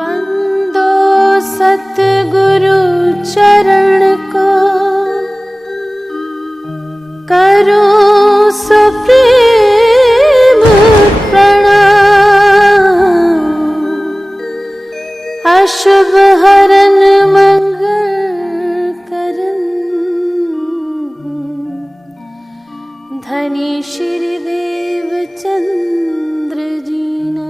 बंदो सतगुरु चरण को करो सुप्रेम प्रणाम। अशुभ हरन मंगल करन धनी श्री देव चंद्र जीना।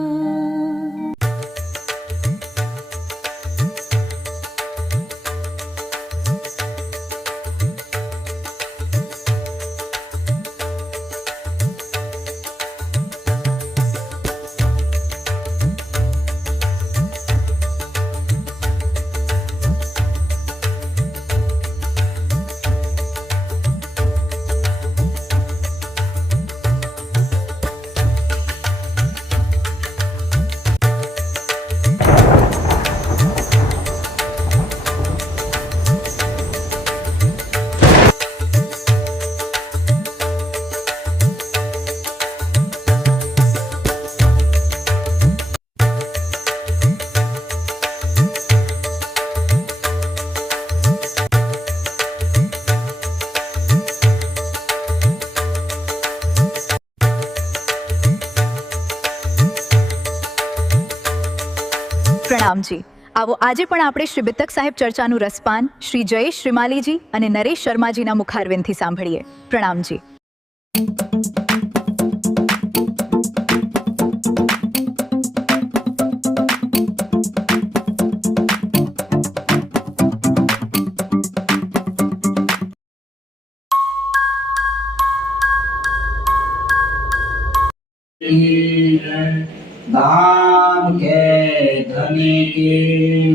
પ્રણામ જી। આવો આજે પણ આપણે શ્રી બિતક સાહેબ ચર્ચાનું રસપાન શ્રી જયેશ શ્રીમાલીજી અને નરેશ શર્માજીના મુખારવિંદથી સાંભળીએ। પ્રણામ જી। धाम के धनी की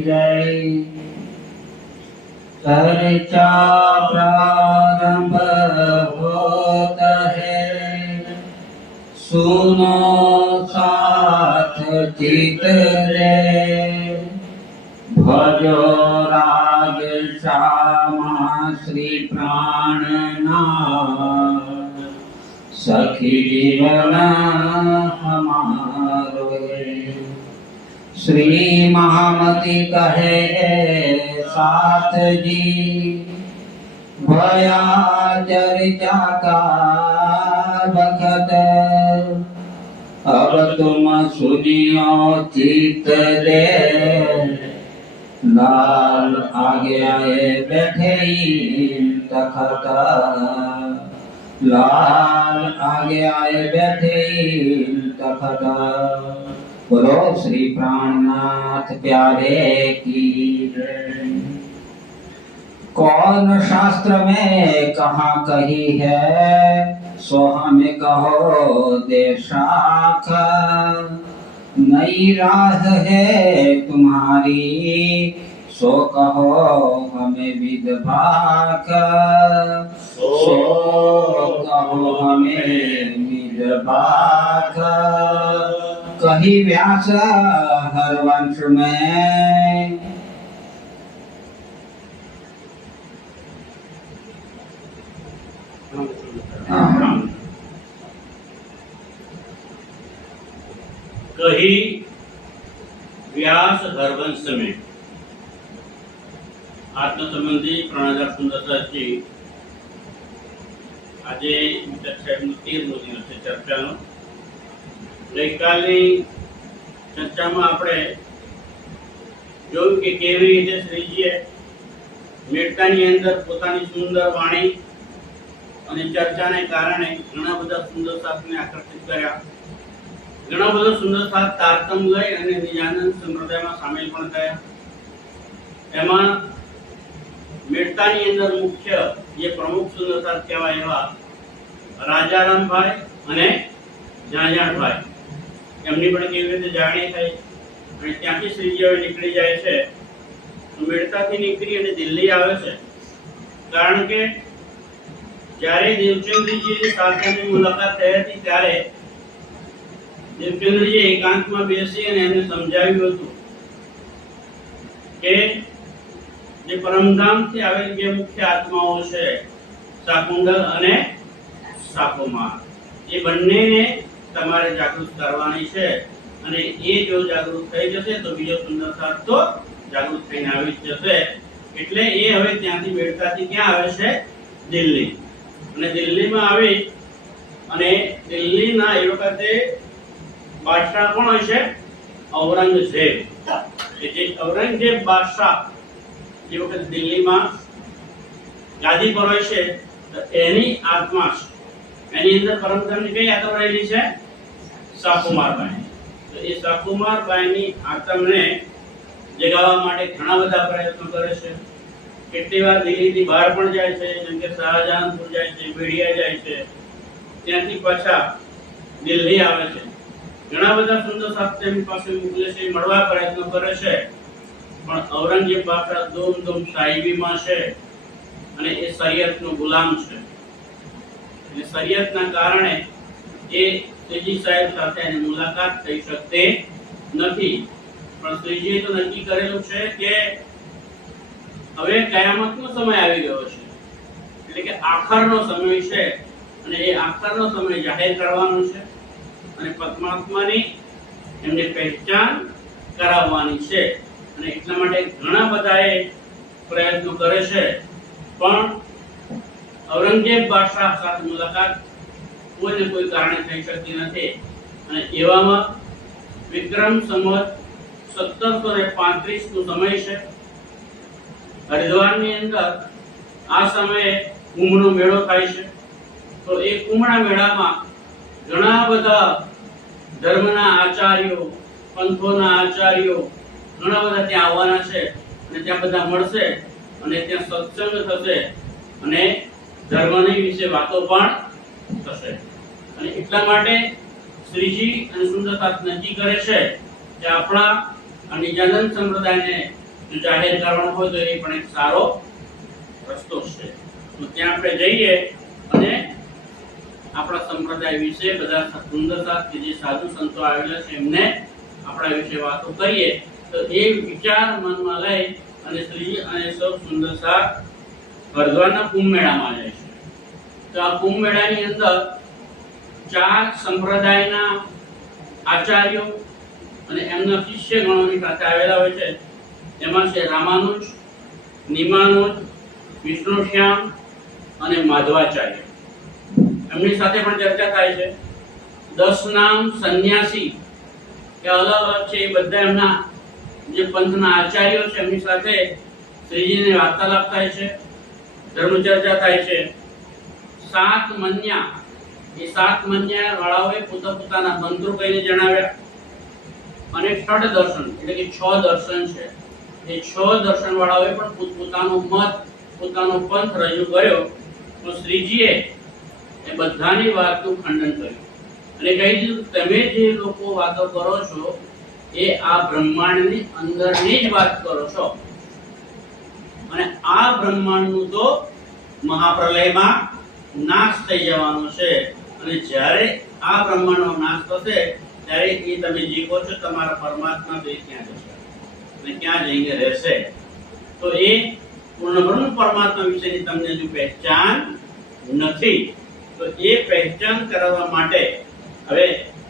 जय। चर्चा प्रारंभ होता है, सुनो साथ चित रे। भजो राग श्यामा श्री प्राणनाथ, सखी जीवन हमारो। श्री महामती कहे साथ जी, भया चर्चा का बखत। अब तुम सुनियो चित रे, लाल आगे आए बैठे तखत। लाल आगे आए बैठे तखत। बोलो श्री प्राणनाथ प्यारे की जय। कौन शास्त्र में कहाँ कही है, सो हमें कहो देशाख। नई राह है तुम्हारी, सो कहो हमें विधवाक। सो कहो हमें विधवाक। कही व्यास हरवंश में, कही व्यास हरवंश में आत्म संबंधी 3000 સુંદરતાજી આજે સાહેબનો 13મો દિવસ છે ચર્ચાનો। ગઈકાલની ચર્ચામાં આપણે જોયું કે કેવી રીતે શ્રીજીએ મેળતાની અંદર પોતાની સુંદર વાણી અને ચર્ચાને કારણે ઘણા બધા સુંદર શાસ્ત્રને આકર્ષિત કર્યા। ઘણા બધા સુંદર શાસ્ત્ર તારતમ લઈ અને નિજાનંદ સંપ્રદાયમાં સામેલ પણ થયા। એમાં મેળતાની અંદર મુખ્ય જે પ્રમુખ સુંદર શાસ્ત્ર કહેવાય એવા રાજારામભાઈ અને જાંજાણભાઈ, એમની પણ કેવી રીતે જાણી થઈ અને ત્યાંથી શ્રીજી હવે નીકળી જાય છે। તો મેળતાથી નીકળી અને દિલ્હી આવે છે, કારણ કે જ્યારે દેવચંદ્રજી સાથેની મુલાકાત થઈ હતી ત્યારે દેવચંદ્રજી એકાંતમાં બેસી અને એમને સમજાવ્યું હતું કે જે પરમધામથી આવેલી બે મુખ્ય આત્માઓ છે, શાકુંડલ અને શાકોમાર, એ બંનેને તમારે જાગૃત કરવાની છે અને એ જો જાગૃત થઈ જશે તો બીજો સુંદર સાથ તો જાગૃત થઈને આવી જ જશે. એટલે એ હવે ત્યાંથી મેળતાથી ક્યાં આવે છે? દિલ્હી. અને દિલ્હીમાં આવી અને દિલ્હીના એ વખતે બાદશાહ કોણ હોય છે? ઔરંગઝેબ. એ જે ઔરંગઝેબ બાદશાહ જે વખતે દિલ્હીમાં ગાદી પર હોય છે તો એની આત્મા છે. એની અંદર પરમધમની કઈ આત્મા રહેલી છે? શાકુમારબાઈ. તો એ શાકુમારબાઈની આત્મને જગાવવા માટે ઘણા બધા પ્રયત્નો કરે છે. કેટલી વાર દિલ્હીથી બહાર પણ જાય છે, જેમ કે શાહજહાનપુર જાય છે, ભેડિયા જાય છે, ત્યાંથી પાછા દિલ્હી આવે છે. ઘણા બધા સુંદર સાથ તેમની પાસે મોકલે છે, મળવા પ્રયત્નો કરે છે. પણ ઔરંગઝેબ બાદશાહ દોમ સાહિબીમાં છે અને એ શરીયતનો ગુલામ છે. એટલે શરીયતના કારણે એ શ્રીજી સાહેબ સાથે એની મુલાકાત થઈ શકતી નથી. પણ શ્રીજીએ તો નક્કી કરેલું છે કે હવે કયામતનો સમય આવી ગયો છે, એટલે કે આખરનો સમય છે અને એ આખરનો સમય જાહેર કરવાનો છે અને પરમાત્માની એમને પહેચાન કરાવવાની છે. અને એટલા માટે ઘણા બધાએ પ્રયત્નો કરે છે, પણ ઔરંગઝેબ બાદશાહ સાથે મુલાકાત કોઈ ને કોઈ કારણે થઈ શકતી નથી. અને એવામાં વિક્રમ સંવત 1735 નો સમય છે. હરિદ્વારની અંદર આ સમયે કુંભનો મેળો થાય છે. તો એ કુંભના મેળામાં ઘણા બધા ધર્મના આચાર્યો, પંથોના આચાર્યો ઘણા બધા ત્યાં આવવાના છે અને ત્યાં બધા મળશે અને ત્યાં સત્સંગ થશે અને ધર્મની વિશે વાતો પણ થશે. અને એટલા માટે શ્રીજી અને સુંદર સાથ નક્કી કરે છે કે આપણા આ નિજાનંદ સંપ્રદાયને જો જાહેર કરવાનો હોય તો એ પણ એક સારો રસ્તો છે. તો ત્યાં આપણે જઈએ અને આપણા સંપ્રદાય વિશે બધા સુંદર સાથ કે જે સાધુ સંતો આવેલા છે એમને આપણા વિશે વાતો કરીએ. તો એ વિચાર મનમાં લઈ અને શ્રીજી અને સૌ સુંદર સાથ હરિદ્વારના કુંભ મેળામાં જાય છે. તો આ કુંભ મેળાની અંદર 4 સંપ્રદાયના આચાર્યો અને એમના શિષ્ય ગણોની સાથે આવેલા હોય છે. એમાં છે રામાનુજ, નિમાનુજ, વિષ્ણુશ્યામ અને માધવાચાર્ય. એમની સાથે પણ ચર્ચા થાય છે. 10 નામ સંન્યાસી કે અલગ અલગ છે એ બધા એમના જે પંથના આચાર્યો છે એમની સાથે શ્રીજીને વાર્તાલાપ થાય છે, ધર્મ ચર્ચા થાય છે. 7 મન્યા, એ 7 મન્યા વાળાઓએ પોતાના મંત્રો કહીને જણાવ્યા. અને ષડ દર્શન એટલે કે 6 દર્શન છે. એ 6 દર્શન વાળાઓએ પણ પોતાનો મત, પોતાનો પંથ રજૂ કર્યો. તો શ્રીજીએ એ બધાની વાતનું ખંડન કર્યું અને કહી દીધું તમે જે લોકો વાતો કરો છો એ આ બ્રહ્માંડની અંદરની જ વાત કરો છો અને આ બ્રહ્માંડનું તો મહાપ્રલયમાં નાશ થઈ જવાનો છે. અને જ્યારે આ બ્રહ્માંડનો નાશ થશે ત્યારે એ તમે જીવો છો તમારા પરમાત્મા તો એ ક્યાં જશે અને ક્યાં જઈને રહેશે. તો એ પૂર્ણ બ્રહ્મ પરમાત્મા વિશેની તમને જો પહેચાન નથી તો એ પહેચાન કરાવવા માટે હવે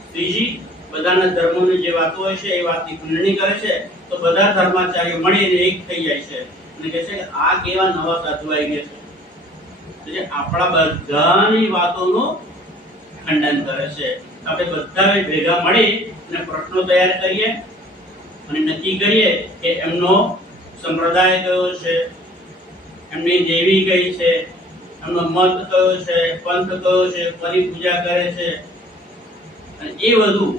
શ્રીજી બધાના ધર્મોની જે વાતો હોય છે એ વાતની ખંડણી કરે છે. તો બધા ધર્માચાર્યો મળીને એક થઈ જાય છે અને કહે છે કે આ કેવા નવા સાધુ આવી ગયા છે જે આપણા બધાની વાતોનું ખંડન કરે છે. આપણે બધા ભેગા મળી અને પ્રશ્નો તૈયાર કરીએ અને નક્કી કરીએ કે એમનો સંપ્રદાય કયો છે, એમની દેવી કઈ છે, એમનો મત કયો છે, પંથ કયો છે, કોની પૂજા કરે છે અને એ બધું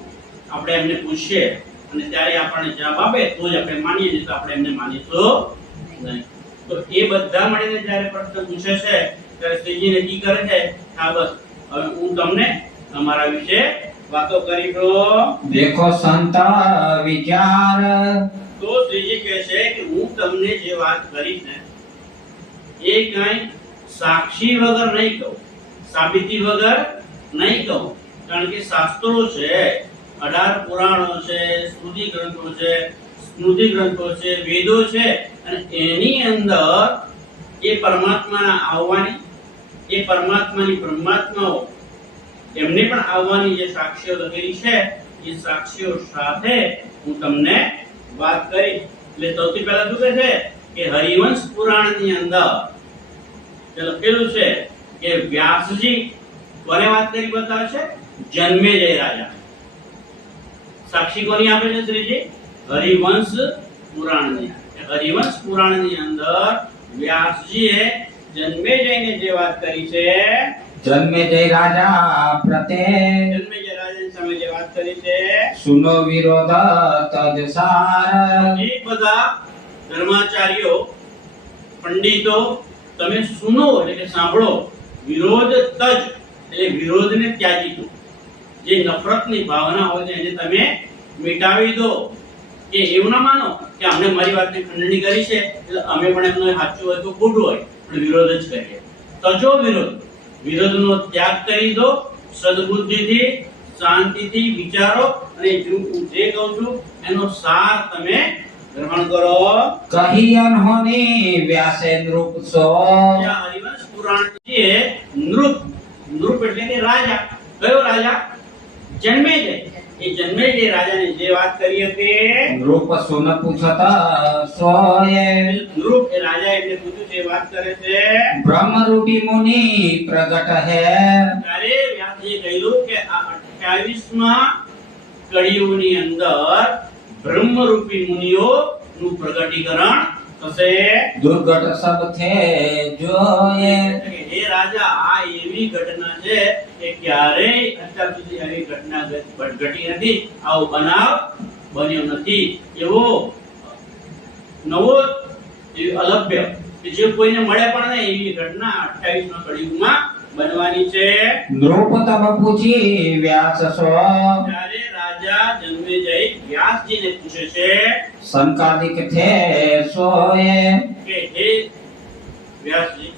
આપણે એમને પૂછીએ અને ત્યારે આપણને જવાબ આપે તો જ આપણે માનીએ, નહીં તો આપણે એમને માનીશું નહીં. તો એ બધા મળીને જ્યારે પ્રશ્ન પૂછે છે ત્યારે શ્રીજી નક્કી કરે છે હા બસ હવે હું તમને તમારા વિશે વાતો કરી દો. देखो संता विचार તો શ્રીજી કહે છે કે હું તમને જે વાત કરીશ ને એ કઈ સાક્ષી વગર નહીં કહું, સાબિતી વગર નહીં કહું. કારણ કે શાસ્ત્રો છે, 18 પુરાણો છે, સ્મૃતિ ગ્રંથો છે, વેદો છે અને એની અંદર એ પરમાત્માના આવવાની, એ પરમાત્માની બ્રહ્માત્માઓ એમને પણ આવવાની જે સાક્ષીઓ લખેલી છે એ સાક્ષીઓ સાથે હું તમને વાત કરીશ. એટલે સૌથી પહેલા શું કહે છે કે હરિવંશ પુરાણની અંદર જે લખેલું છે કે વ્યાસજી કોને વાત કરી બતાવે છે? જન્મેજય રાજા. સાક્ષી કોની આપે છે શ્રીજી? હરિવંશ પુરાણની. હરિવંશ પુરાણની અંદર વ્યાસજીએ જન્મેજયને જે વાત કરી છે, જન્મેજય રાજા પ્રત્યે જન્મેજય રાજાની સામે જે વાત કરી છે, સુનો વિરોધ તજ સાર. એ બધા ધર્માચાર્યો, પંડિતો, તમે સુનો એટલે કે સાંભળો, વિરોધ તજ એટલે વિરોધને ત્યાજી દો. જે નફરતની ભાવના હોય છે એને તમે મિટાવી દો. કે એવું ના માનો કે અમને મારી વાતની ખંડણી કરી છે એટલે અમે પણ એમનો સાચું હોય તો ખોટું હોય પણ વિરોધ જ કરીએ. તજો વિરોધ, વિરોધનો ત્યાગ કરી દો. સદબુદ્ધિથી, શાંતિથી વિચારો અને હું જે કહું છું એનો સાર તમે ગ્રહણ કરો. કહી અનહોની વ્યાસે નૃપ સો. આ હરિવંશ પુરાણજીએ નૃપ, નૃપ એટલે કે રાજા. કયો રાજા? જન્મેજય. એ જન્મેજય રાજાને જે વાત કરી હતી, નૃપ સુન પૂછત સોએ. નૃપ એ રાજા એટલે પૂછ્યું છે, વાત કરે છે. બ્રહ્મરૂપી મુનિ પ્રગટ હે. ત્યારે વ્યાસજીએ કહ્યું કે આ 28માં કળિયુગની અંદર બ્રહ્મરૂપી મુનિઓ નું પ્રગટીકરણ થશે. દુર્ઘટ સબ થે જોએ. હે રાજા, આ એવી ઘટના છે કે ક્યારેય અત્યાર સુધી આવી ઘટના ઘટી નથી, આવો બનાવ બન્યો નથી. એવો નવો અલભ્ય કે જે કોઈને મળે પણ નહીં એવી ઘટના 28માં કળિયુગમાં બનવાની છે. નૃપ તબ પૂછી વ્યાસ સો. ત્યારે રાજા જન્મેજય વ્યાસજીને પૂછે છે સંકાદિક થે સોએ. કે હે વ્યાસજી,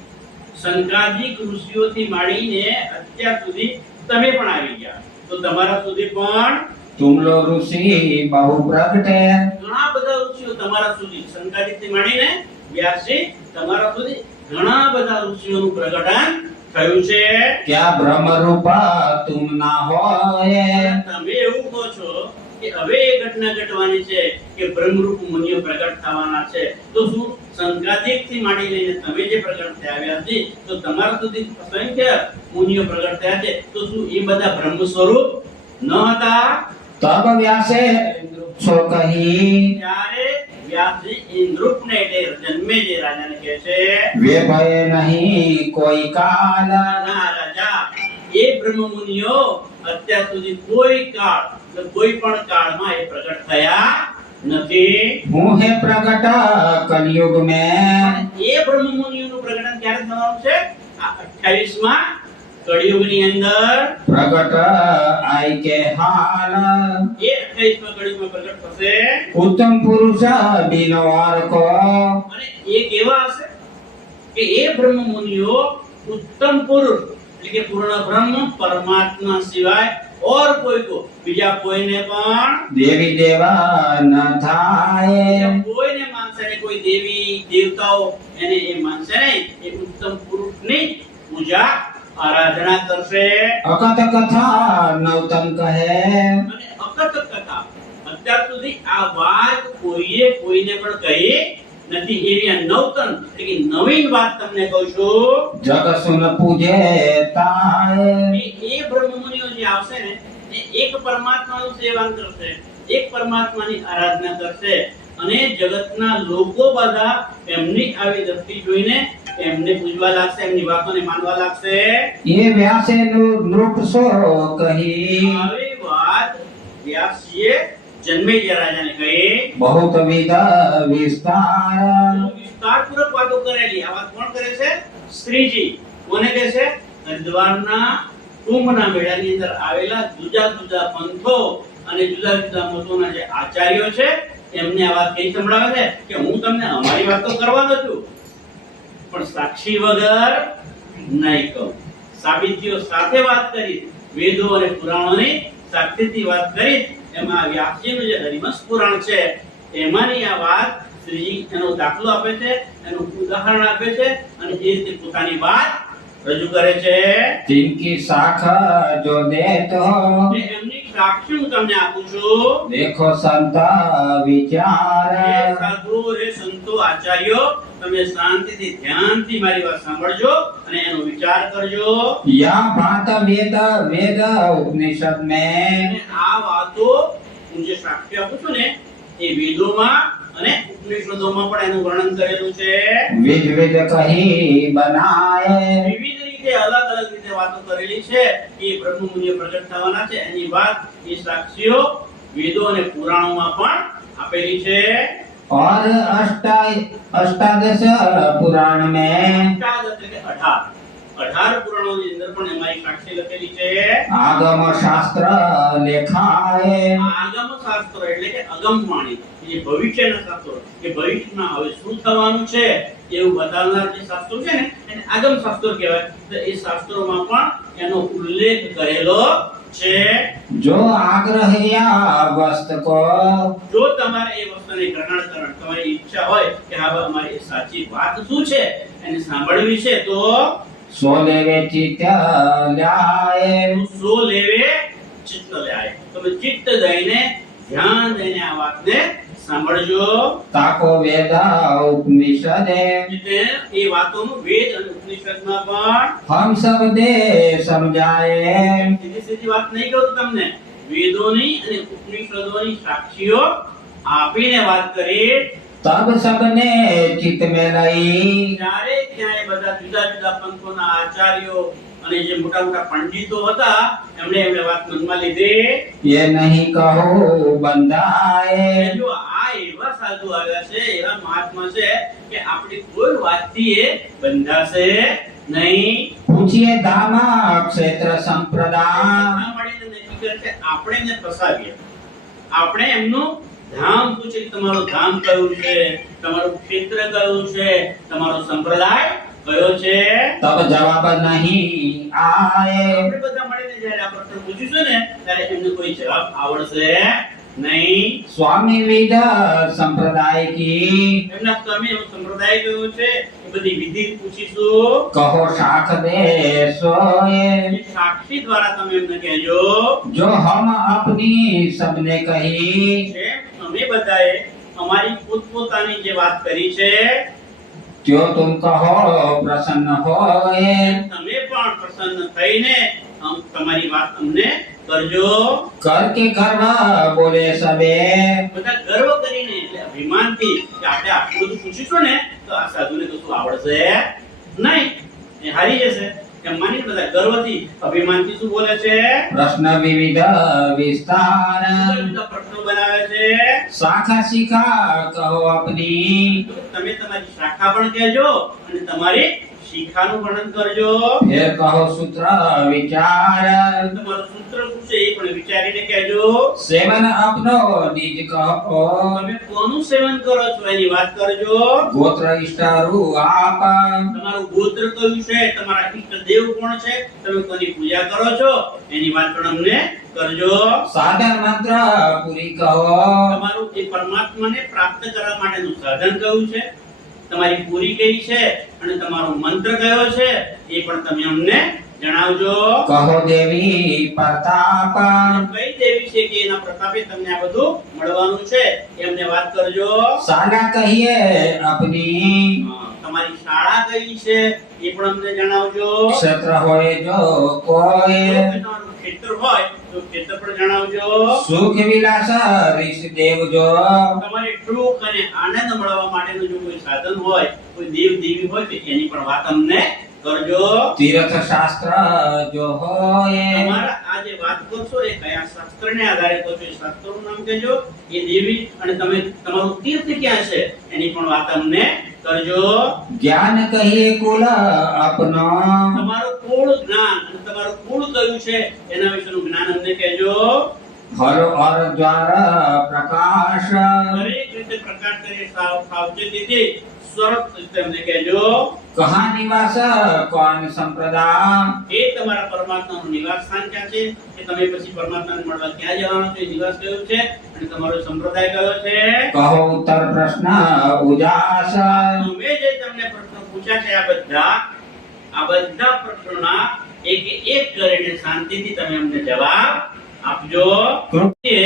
સંકાદિક ઋષિઓથી માંડીને અત્યાર સુધી તમે પણ આવી ગયા, તો તમારા સુધી પણ તુમલો ઋષિ બહુ પ્રગટે. ઘણા બધા ઋષિઓ તમારા સુધી, સંકાદિકથી માંડીને વ્યાસજી તમારા સુધી ઘણા બધા ઋષિઓનું પ્રગટન થયું છે. ક્યાં બ્રહ્મ રૂપ તુમ ના હોય. તમે એવું કહો છો કે હવે એ ઘટના ઘટવાની છે કે બ્રહ્મરૂપ મુનિઓ પ્રગટ થવાના છે, તો શું સંકાદિકથી માંડી લઈને તમે જે પ્રગટ થયા વ્યાસજી, તો તમારા સુધી અસંખ્ય મુનિઓ પ્રગટ થયા છે, તો શું એ બધા બ્રહ્મ સ્વરૂપ ન હતા? તબ વ્યાસે સો કહી. ત્યારે વ્યાસજી ઇન્દ્રને એટલે જન્મેજય રાજાને કહે છે, વે ભય નહીં કોઈ કાલ. ના રાજા, એ બ્રહ્મ મુનિઓ અત્યાર સુધી કોઈ કાળ, કોઈ પણ કાળમાં એ પ્રગટ થયા નથી. હું હે પ્રગટ કલયુગ મેં. એ બ્રહ્મ મુનિઓનું પ્રગટન ક્યારે થવાનું છે? આ 28માં કળિયુગની અંદર પ્રગટ આઈ કે હાલ. એ 28માં કળિયુગમાં પ્રગટ થશે. ઉત્તમ પુરુષ બિનવાર કો. અને એ કેવા હશે કે એ બ્રહ્મ મુનિઓ ઉત્તમ પુરુષ એટલે કે પૂર્ણ બ્રહ્મ પરમાત્મા સિવાય ઓર કોઈ કો, બીજા કોઈને પણ દેવી દેવા ન થાય. કોઈને માનશે નહીં, કોઈ દેવી દેવતાઓ એને એ માનશે નહીં. એ ઉત્તમ પુરુષની પૂજા આરાધના કરશે. અકથ કથા નવતમ કહે. અને અકથ કથા અત્યાર સુધી આ વાત કોઈએ કોઈને પણ કહી નથી. એવી આ નવતન એટલે કે નવીન વાત તમને કહું છું. જગ સુન પૂજે તાય. એ બ્રહ્મ મુનિઓ જે આવશે ને એ એક પરમાત્માનું સેવન કરશે, એક પરમાત્માની આરાધના કરશે અને જગતના લોકો બધા એમની આવી દ્રષ્ટિ જોઈને એમને પૂજવા લાગશે, એમની વાતોને માનવા લાગશે. એ વ્યાસે નૃપ સો કહી. આવી વાત વ્યાસજીએ જન્મેજય રાજાને કહી. બહુત વિધ વિસ્તાર. વિસ્તારપૂર્વક વાતો કરેલી. આ વાત કોણ કરે છે? શ્રીજી. કોને કહે છે? હરિદ્વારના કુંભના મેળાની અંદર આવેલા જુદા જુદા પંથો અને જુદા જુદા મતોના જે આચાર્યો છે એમને આ વાત કઈ સંભળાવે છે કે હું તમને અમારી વાતો કરવાનો છું પણ સાક્ષી વગર નહીં કહું. સાબિતીઓ સાથે વાત કરી, વેદો અને પુરાણોની સાક્ષીથી વાત કરી. એમાં વ્યાસજીનું જે હરિવંશ પુરાણ છે એમાંની આ વાત શ્રીજી એનો દાખલો આપે છે, એનું ઉદાહરણ આપે છે અને એ રીતે પોતાની વાત રજૂ કરે છે. जिनकी शाखा जो दे तो જે એમની સાક્ષી હું તમને આપું છું. देखो संत હે विचार સાધુ, હે સંતો, આચાર્યો, તમે શાંતિથી ધ્યાનથી મારી વાત સાંભળજો અને એનો વિચાર કરજો. या बात वेद वेद उपनिषद में અને આ વાતો હું જે સાક્ષી આપું છું ને એ વેદોમાં અને ઉપનિષદોમાં પણ એનું વર્ણન કરેલું છે. विध विध कही बनाए વિવિધ રીતે અલગ અલગ રીતે વાતો કરેલી છે. એ બ્રહ્મ મુનિએ પ્રગટ થવાના છે એની વાત એ સાક્ષીઓ વેદો અને પુરાણોમાં પણ આપેલી છે. और अष्टादश पुराण में 18 પુરાણોની અંદર પણ એમાં સાક્ષી લખેલી છે. आगम शास्त्र लेखाए આગમ શાસ્ત્રો એટલે કે અગમવાણી, જે ભવિષ્યના શાસ્ત્રો, કે ભવિષ્યમાં હવે શું થવાનું છે એવું બતાવનાર જે શાસ્ત્રો છે ને એને આગમ શાસ્ત્રો કહેવાય. તો એ શાસ્ત્રોમાં પણ એનો ઉલ્લેખ કરેલો છે. जो आग्रह या वस्त को જો તમારે એ વસ્તુને ગ્રહણ કરવાની તમારી ઈચ્છા હોય કે હા ભાઈ અમારી એ સાચી વાત શું છે એને સાંભળવી છે તો सो लेवे चित्त ल्याए સો લેવે ચિત્ત લ્યાય. તમે ચિત્ત દઈને ધ્યાન દઈને આ વાતને સાંભળજો. ताको वेद उपनिषद એટલે એ વાતોનું વેદ અને ઉપનિષદમાં પણ हम सब दे समझाए સીધી સીધી વાત નહીં કરું તમને. વેદોની અને ઉપનિષદોની સાક્ષીઓ આપીને વાત કરી. तब सबने चित्त में लई ત્યારે ક્યાંય બધા જુદા જુદા પંથોના આચાર્યો અને જે મોટા મોટા પંડિતો હતા એમણે વાત મનમાં લીધી. ये नहीं कहो बंधाए કે જો આ એવા સાધુ આવ્યા છે, એવા મહાત્મા છે કે આપણી કોઈ વાતથી એ બંધાશે નહીં. पूछिए धाम क्षेत्र संप्रदाय બધા મળીને નક્કી કરે છે આપણે એમને ફસાવીએ. આપણે એમનું ધામ પૂછે કે તમારું ધામ કયું છે, તમારું ક્ષેત્ર કયું છે, તમારો સંપ્રદાય કયો છે. तब जवाब नहीं आए આપણે બધા મળીને જ્યારે આ પ્રશ્ન પૂછીશું ને ત્યારે એમને કોઈ જવાબ આવડશે નહીં. स्वामी विद संप्रदाय की એમના સ્વામી એવો સંપ્રદાય કયો છે એ બધી વિધિ પૂછીશું. कहो शाख दे सोए એ સાક્ષી દ્વારા તમે એમને કહેજો जो हम अपनी सबने कही કે અમે બધાએ અમારી પોતપોતાની જે વાત કરી છે त्यो तुम कहो प्रसन्न होए તમે પણ પ્રસન્ન થઈને તમારી વાત અમને કરજો. करके गर्व बोले सबे બધા ગર્વ કરીને એટલે અભિમાનથી કે આપણે આટલું બધું પૂછીશું ને તો આ સાધુને કશું આવડશે નહીં, એ હારી જશે એમ માની બધા ગર્વથી અભિમાનથી શું બોલે છે? प्रश्न विविध विस्तार જુદા જુદા પ્રશ્નો બનાવે છે. शाखा शिखा कहो अपनी તમે તમારી શાખા પણ કહેજો અને તમારી શિખાનું વર્ણન કરજો. फिर कहो सूत्र विचार તમારું સૂત્ર શું છે એ પણ વિચારીને કહેજો. सेवन अपनो निज कहो તમે કોનું સેવન કરો છો એની વાત કરજો. गोत्र इष्ट आप તમારું ગોત્ર કયું છે, તમારા ઈષ્ટ દેવ કોણ છે, તમે કોની પૂજા કરો છો એની વાત પણ અમને કરજો. साधन मंत्र पूरी कहो તમારું એ પરમાત્માને પ્રાપ્ત કરવા માટેનું સાધન કયું છે, તમારી પૂરી કઈ છે અને તમારો મંત્ર કયો છે એ પણ તમે અમને જણાવજો. कहो देवी प्रताप કઈ દેવી છે કે એના પ્રતાપે તમને આ બધું મળવાનું છે એમને વાત કરજો. शाला कहिए अपनी તમારી શાળા કઈ છે એ પણ અમને જણાવજો. क्षेत्र होए जो જો कोई તમારું ક્ષેત્ર હોય તો ક્ષેત્ર પણ જણાવજો. सुख विलास ऋषि देव जो તમારે સુખ અને આનંદ મળવા માટેનું જો કોઈ સાધન હોય, કોઈ દેવ દેવી હોય તો એની પણ વાત અમને કરજો. तीर्थ शास्त्र जो होए તમારા આ જે વાત કરશો એ કયા શાસ્ત્રને આધારે કરશો એ શાસ્ત્રનું નામ કહેજો. એ દેવી અને તમે તમારું તીર્થ ક્યાં છે એની પણ વાત અમને કરજો. ज्ञान कहिए कुल अपनो તમારું કુળ જ્ઞાન અને તમારું કુળ કયું છે એના વિશેનું જ્ઞાન અમને કહેજો. हर और द्वार प्रकाश દરેક રીતે પ્રકાશ કરી સાવચેતીથી સ્વરૂપ રીતે અમને કહેજો. कहाँ निवास कौन संप्रदाय એ તમારા પરમાત્માનું નિવાસ સ્થાન ક્યાં છે, કે તમે પછી પરમાત્માને મળવા ક્યાં જવાનું છે, નિવાસ કયો છે અને તમારો સંપ્રદાય કયો છે. कहो उत्तर प्रश्न उजास અમે જે તમને પ્રશ્ન પૂછ્યા છે આ બધા પ્રશ્નોના એક એક કરીને શાંતિથી તમે અમને જવાબ આપજો. એ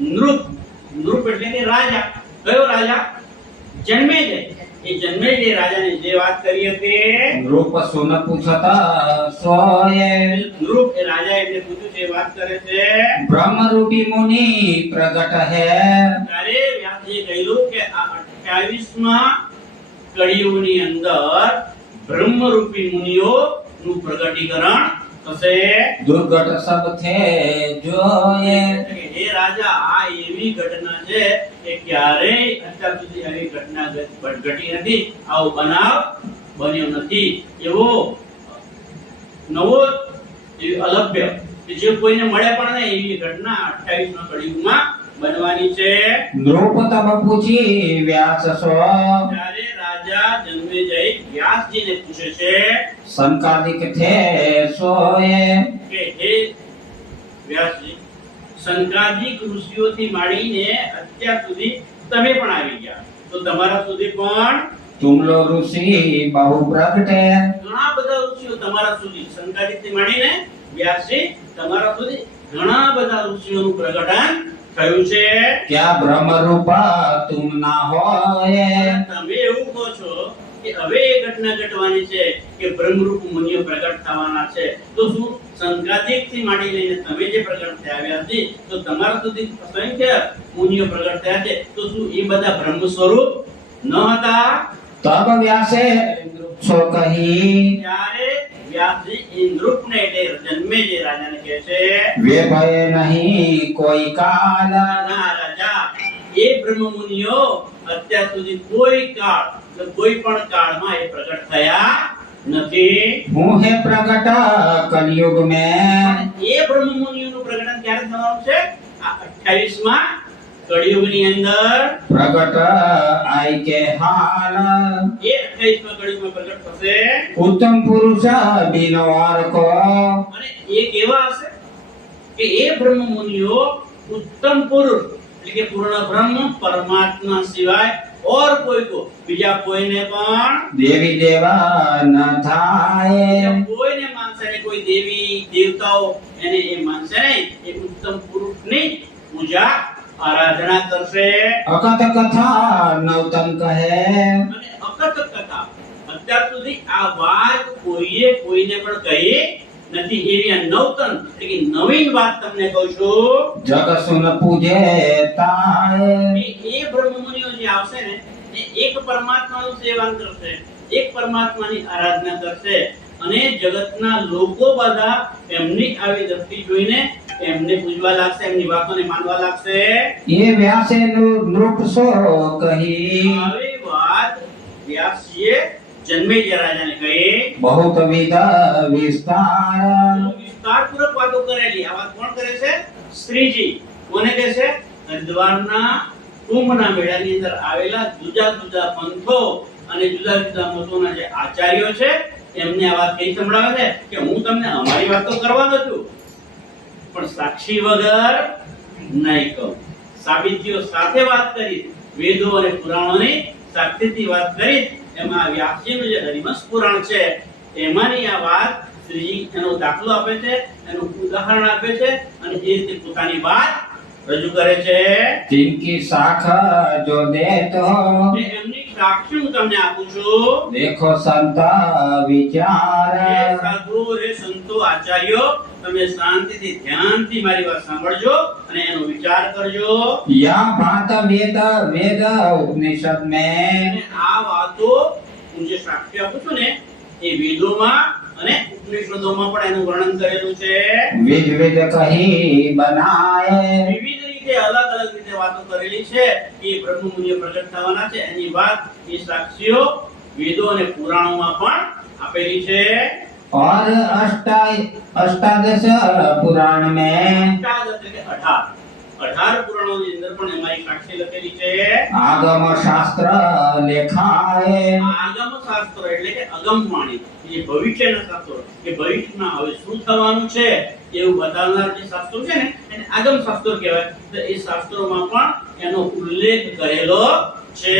નૃપ નૃપ એટલે કે રાજા. કયો રાજા? જન્મેજય. એ જન્મેજય રાજાને જે વાત કરી હતી, નૃપ સુન પૂછત સોએ નૃપ એ રાજા એટલે પૂછ્યું છે, એ વાત કરે છે. બ્રહ્મ રૂપી મુનિ પ્રગટ હે ત્યારે વ્યાસજીએ કહ્યું કે આ 28માં કળિયુગની અંદર બ્રહ્મરૂપી મુનિઓ નું પ્રગટીકરણ થશે. દુર્ઘટ સબ થે જોએ હે રાજા, આ એવી ઘટના છે કે ક્યારેય અત્યાર સુધી આવી ઘટના ઘટી નથી, આવો બનાવ બન્યો નથી. એવો નવો અલભ્ય કે જે કોઈને મળે પણ નહીં એવી ઘટના 28માં કળિયુગમાં બનવાની છે. નૃપ તબ પૂછી વ્યાસ સો ત્યારે રાજા જન્મેજય વ્યાસજીને પૂછે છે સંકાદિક થે સોએ કે હે વ્યાસજી, સંકાદિક ઋષિઓથી માંડીને અત્યાર સુધી તમે પણ આવી ગયા, તો તમારા સુધી પણ તુમલો ઋષિ બહુ પ્રગટે ઘણા બધા ઋષિઓ તમારા સુધી, સંકાદિકથી માંડીને વ્યાસજી તમારા સુધી ઘણા બધા ઋષિઓનું પ્રગટન થયું છે. ક્યાં બ્રહ્મ રૂપા તુમ ના હોય તમે એવું કહો છો કે હવે એ ઘટના ઘટવાની છે કે બ્રહ્મરૂપ મુનિઓ પ્રગટ થવાના છે, તો શું સંકાદિકથી માંડી લઈને તમે જે પ્રગટ થયા વ્યાસજી, તો તમારા સુધી અસંખ્ય મુનિઓ પ્રગટ થયા છે, તો શું એ બધા બ્રહ્મ સ્વરૂપ ન હતા? તબ વ્યાસે સો કહી ત્યારે વ્યાસજી ઇન્દ્રને એટલે જન્મેજય રાજાને કહે છે, વે ભય નહીં કોઈ કાલ ના રાજા, એ બ્રહ્મ મુનિઓ અત્યાર સુધી કોઈ કાળ, કોઈ પણ કાળમાં એ પ્રગટ થયા નથી. હું હે પ્રગટ કલયુગ મેં એ બ્રહ્મ મુનિઓનું પ્રગટન ક્યારે થવાનું છે? આ 28માં કળિયુગની અંદર પ્રગટ આઈ કે હાલ એ 28માં કળિયુગમાં પ્રગટ થશે. ઉત્તમ પુરુષ બિનવાર કો અને એ કેવા હશે કે એ બ્રહ્મ મુનિઓ ઉત્તમ પુરુષ એટલે કે પૂર્ણ બ્રહ્મ પરમાત્મા સિવાય ઓર કોઈ કો, બીજા કોઈને પણ દેવી દેવા ન થાય કોઈને માનશે નહીં, કોઈ દેવી દેવતાઓ એને એ માનશે નહીં, એ ઉત્તમ પુરુષની પૂજા આરાધના કરશે. અકથ કથા નવતમ કહે અને અકથ કથા અત્યાર સુધી આ વાત કોઈએ કોઈને પણ કહી નથી, એવી આ નવતન એટલે કે નવીન વાત તમને કહું છું. જગ સુન પૂજે તાય એ બ્રહ્મ મુનિઓ જે આવશે ને એ એક પરમાત્માનું સેવન કરશે, એક પરમાત્માની આરાધના કરશે, અને જગતના લોકો બધા એમની આવી દ્રષ્ટિ જોઈને એમને પૂજવા લાગશે, એમની વાતોને માનવા લાગશે. એ વ્યાસે નૃપ સો કહી આવી વાત વ્યાસજીએ જન્મેજય રાજાને કહી. બહુત વિધ વિસ્તાર વિસ્તારપૂર્વક વાતો કરેલી. આ વાત કોણ કરે છે? શ્રીજી. કોને કહે છે? હરિદ્વારના કુંભના મેળાની અંદર આવેલા જુદા જુદા પંથો અને જુદા જુદા મતોના જે આચાર્યો છે એમને આ વાત કઈ સંભળાવે છે કે હું તમને અમારી વાતો કરવાનો છું, પણ સાક્ષી વગર નહીં કહું. સાબિતીઓ સાથે વાત કરી, વેદો અને પુરાણોની સાક્ષીથી વાત કરી. એમાં વ્યાસજીનું જે હરિવંશ પુરાણ છે એમાંની આ વાત શ્રીજી એનો દાખલો આપે છે, એનું ઉદાહરણ આપે છે, અને એ રીતે પોતાની વાત રજૂ કરે છે. जिनकी शाख जो देतो જે એમની સાક્ષી હું તમને આપું છું. देखो संत विचार હે સાધુ, હે સંતો, આચાર્યો, તમે શાંતિથી ધ્યાનથી મારી વાત સાંભળજો અને એનો વિચાર કરજો. या बात वेद वेद उपनिषद में અને આ વાતો હું જે સાક્ષી આપું છું ને એ વેદોમાં અને ઉપનિષદોમાં પણ એનું વર્ણન કરેલું છે. विध विध कही बनाए વિવિધ રીતે અલગ અલગ રીતે વાતો કરેલી છે કે બ્રહ્મ મુનિઓ પ્રગટ થવાના છે, એની વાત એ સાક્ષીઓ વેદો અને પુરાણોમાં પણ આપેલી છે. और अष्टादश पुराण में 18 પુરાણોની અંદર પણ એમાં સાક્ષી લખેલી છે. आगम शास्त्र लेखाए આગમ શાસ્ત્રો એટલે કે અગમવાણી, એ ભવિષ્યના શાસ્ત્રો, કે ભવિષ્યમાં હવે શું થવાનું છે એવું બતાવનાર જે શાસ્ત્રો છે ને એને આગમ શાસ્ત્રો કહેવાય. તો એ શાસ્ત્રોમાં પણ એનો ઉલ્લેખ કરેલો છે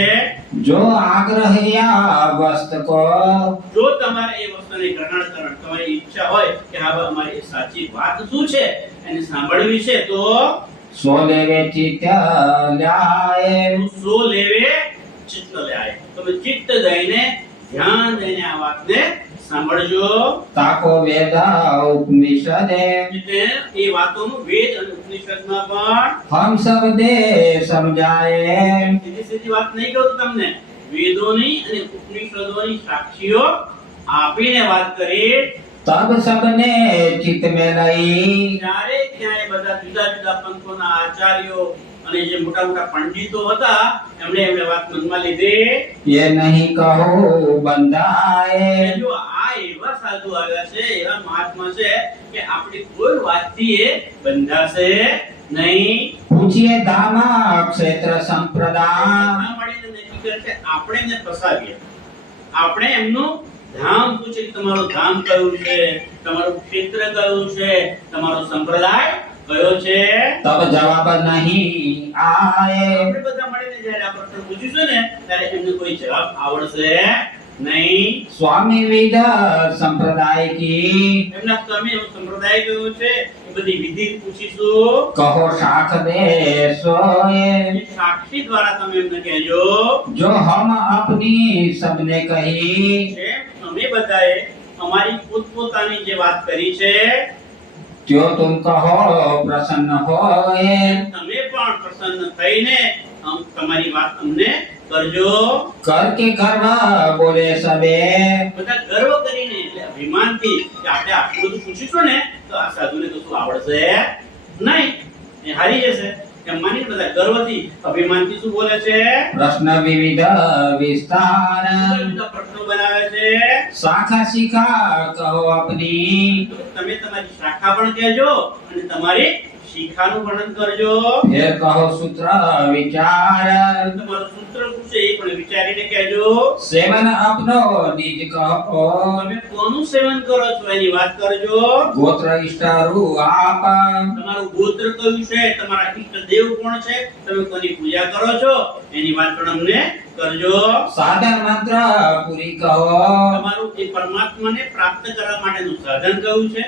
जो आग्रह या वस्त को જો તમારે એ વસ્તુને ગ્રહણ કરવાની તમારી ઈચ્છા હોય કે હા ભાઈ અમારી એ સાચી વાત શું છે એને સાંભળવી છે તો सो लेवे चित्त ल्याए સો લેવે ચિત્ત લ્યાય. તમે ચિત્ત દઈને ધ્યાન દઈને આ વાતને સાંભળજો. ताको वेद उपनिषदे એટલે એ વાતોનું વેદ અને ઉપનિષદમાં પણ हम सब दे समझाए સીધી સીધી વાત નહીં કહું તમને, વેદોની અને ઉપનિષદોની સાક્ષીઓ આપીને વાત કરી. तब सबने चित्त में लई ત્યારે ક્યાંય બધા જુદા જુદા પંથોના આચાર્યો અને જે મોટા મોટા પંડિતો હતા એમણે વાત મનમાં લીધી ये नहीं कहो बंधाए કે જો આ એવા સાધુ આવ્યા છે, એવા મહાત્મા છે કે આપણી કોઈ વાતથી એ બંધાશે નહીં. पूछिए धाम क्षेत्र संप्रदान આ મળીને નક્કી કરે છે આપણે એમને ફસાવીએ. આપણે એમનું ધામ પૂછે કે તમારું ધામ કયું છે, તમારું ક્ષેત્ર કયું છે, તમારો સંપ્રદાય કયો છે. तब जवाब नहीं आए આપણે બધા મળીને જ્યારે આ પ્રશ્ન પૂછીશું ને ત્યારે એમને કોઈ જવાબ આવડશે નહીં. स्वामी विद संप्रदाय की એમના સ્વામી એવો સંપ્રદાય કયો છે એ બધી વિધિ પૂછીશું. कहो शाख दे सोए એ સાક્ષી દ્વારા તમે એમને કહેજો जो हम अपनी सबने कही કે અમે બધાએ અમારી પોતપોતાની જે વાત કરી છે जो तुम कहो प्रसन्न होए તમે પણ પ્રસન્ન થઈને તમારી વાત અમને કરજો. करके गर्व बोले सबे બધા ગર્વ કરીને એટલે અભિમાનથી કે આપણે આટલું બધું પૂછીશું ને તો આ સાધુને કશું આવડશે નહીં, એ હારી જશે એમ માની બધા ગર્વથી અભિમાનથી શું બોલે છે, प्रश्न विविध विस्तार જુદા જુદા પ્રશ્નો બનાવે છે. शाखा शिखा कहो अपनी તમે તમારી શાખા પણ કહેજો અને તમારી શિખાનું વર્ણન કરજો. फिर कहो सूत्र विचार તમારું સૂત્ર શું છે એ પણ વિચારીને કહેજો. सेवन अपनो निज कहो તમે કોનું સેવન કરો છો એની વાત કરજો. गोत्र इष्ट आप તમારું ગોત્ર કયું છે, તમારા ઈષ્ટ દેવ કોણ છે, તમે કોની પૂજા કરો છો એની વાત પણ અમને કરજો. साधन मंत्र पूरी कहो તમારું એ પરમાત્માને પ્રાપ્ત કરવા માટેનું સાધન કયું છે,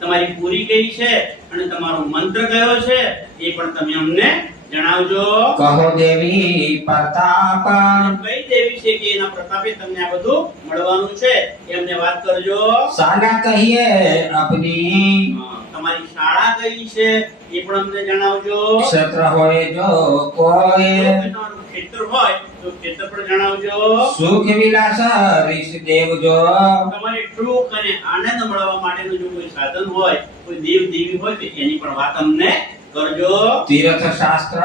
તમારી પૂરી કઈ છે અને તમારો મંત્ર કયો છે એ પણ તમે અમને જણાવજો. कहो देवी प्रताप કઈ દેવી છે કે એના પ્રતાપે તમને આ બધું મળવાનું છે એમને વાત કરજો. शाला कहिए अपनी તમારી શાળા કઈ છે એ પણ અમને જણાવજો. क्षेत्र होए जो જો कोई તમારું ક્ષેત્ર હોય તો ક્ષેત્ર પણ જણાવજો. सुख विलास ऋष देव जो તમારે સુખ અને આનંદ મળવા માટેનું જો કોઈ સાધન હોય, કોઈ દેવ દેવી હોય તો એની પણ વાત અમને કરજો. तीर्थ शास्त्र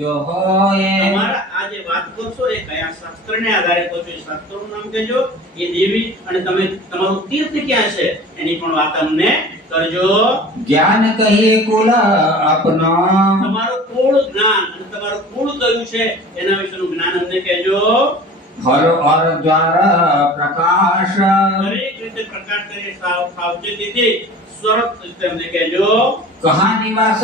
जो होए તમારા આ જે વાત કરશો એ કયા શાસ્ત્રને આધારે કરશો એ શાસ્ત્રનું નામ કહેજો. એ દેવી અને તમે તમારું તીર્થ ક્યાં છે એની પણ વાત અમને કરજો. ज्ञान कहिए कुल अपनो તમારું કુળ જ્ઞાન અને તમારું કુળ કયું છે એના વિશેનું જ્ઞાન અમને કહેજો. हर और द्वार प्रकाश દરેક રીતે પ્રકાશ કરી સાવચેતીથી સ્વરૂપ રીતે અમને કહેજો. कहाँ निवास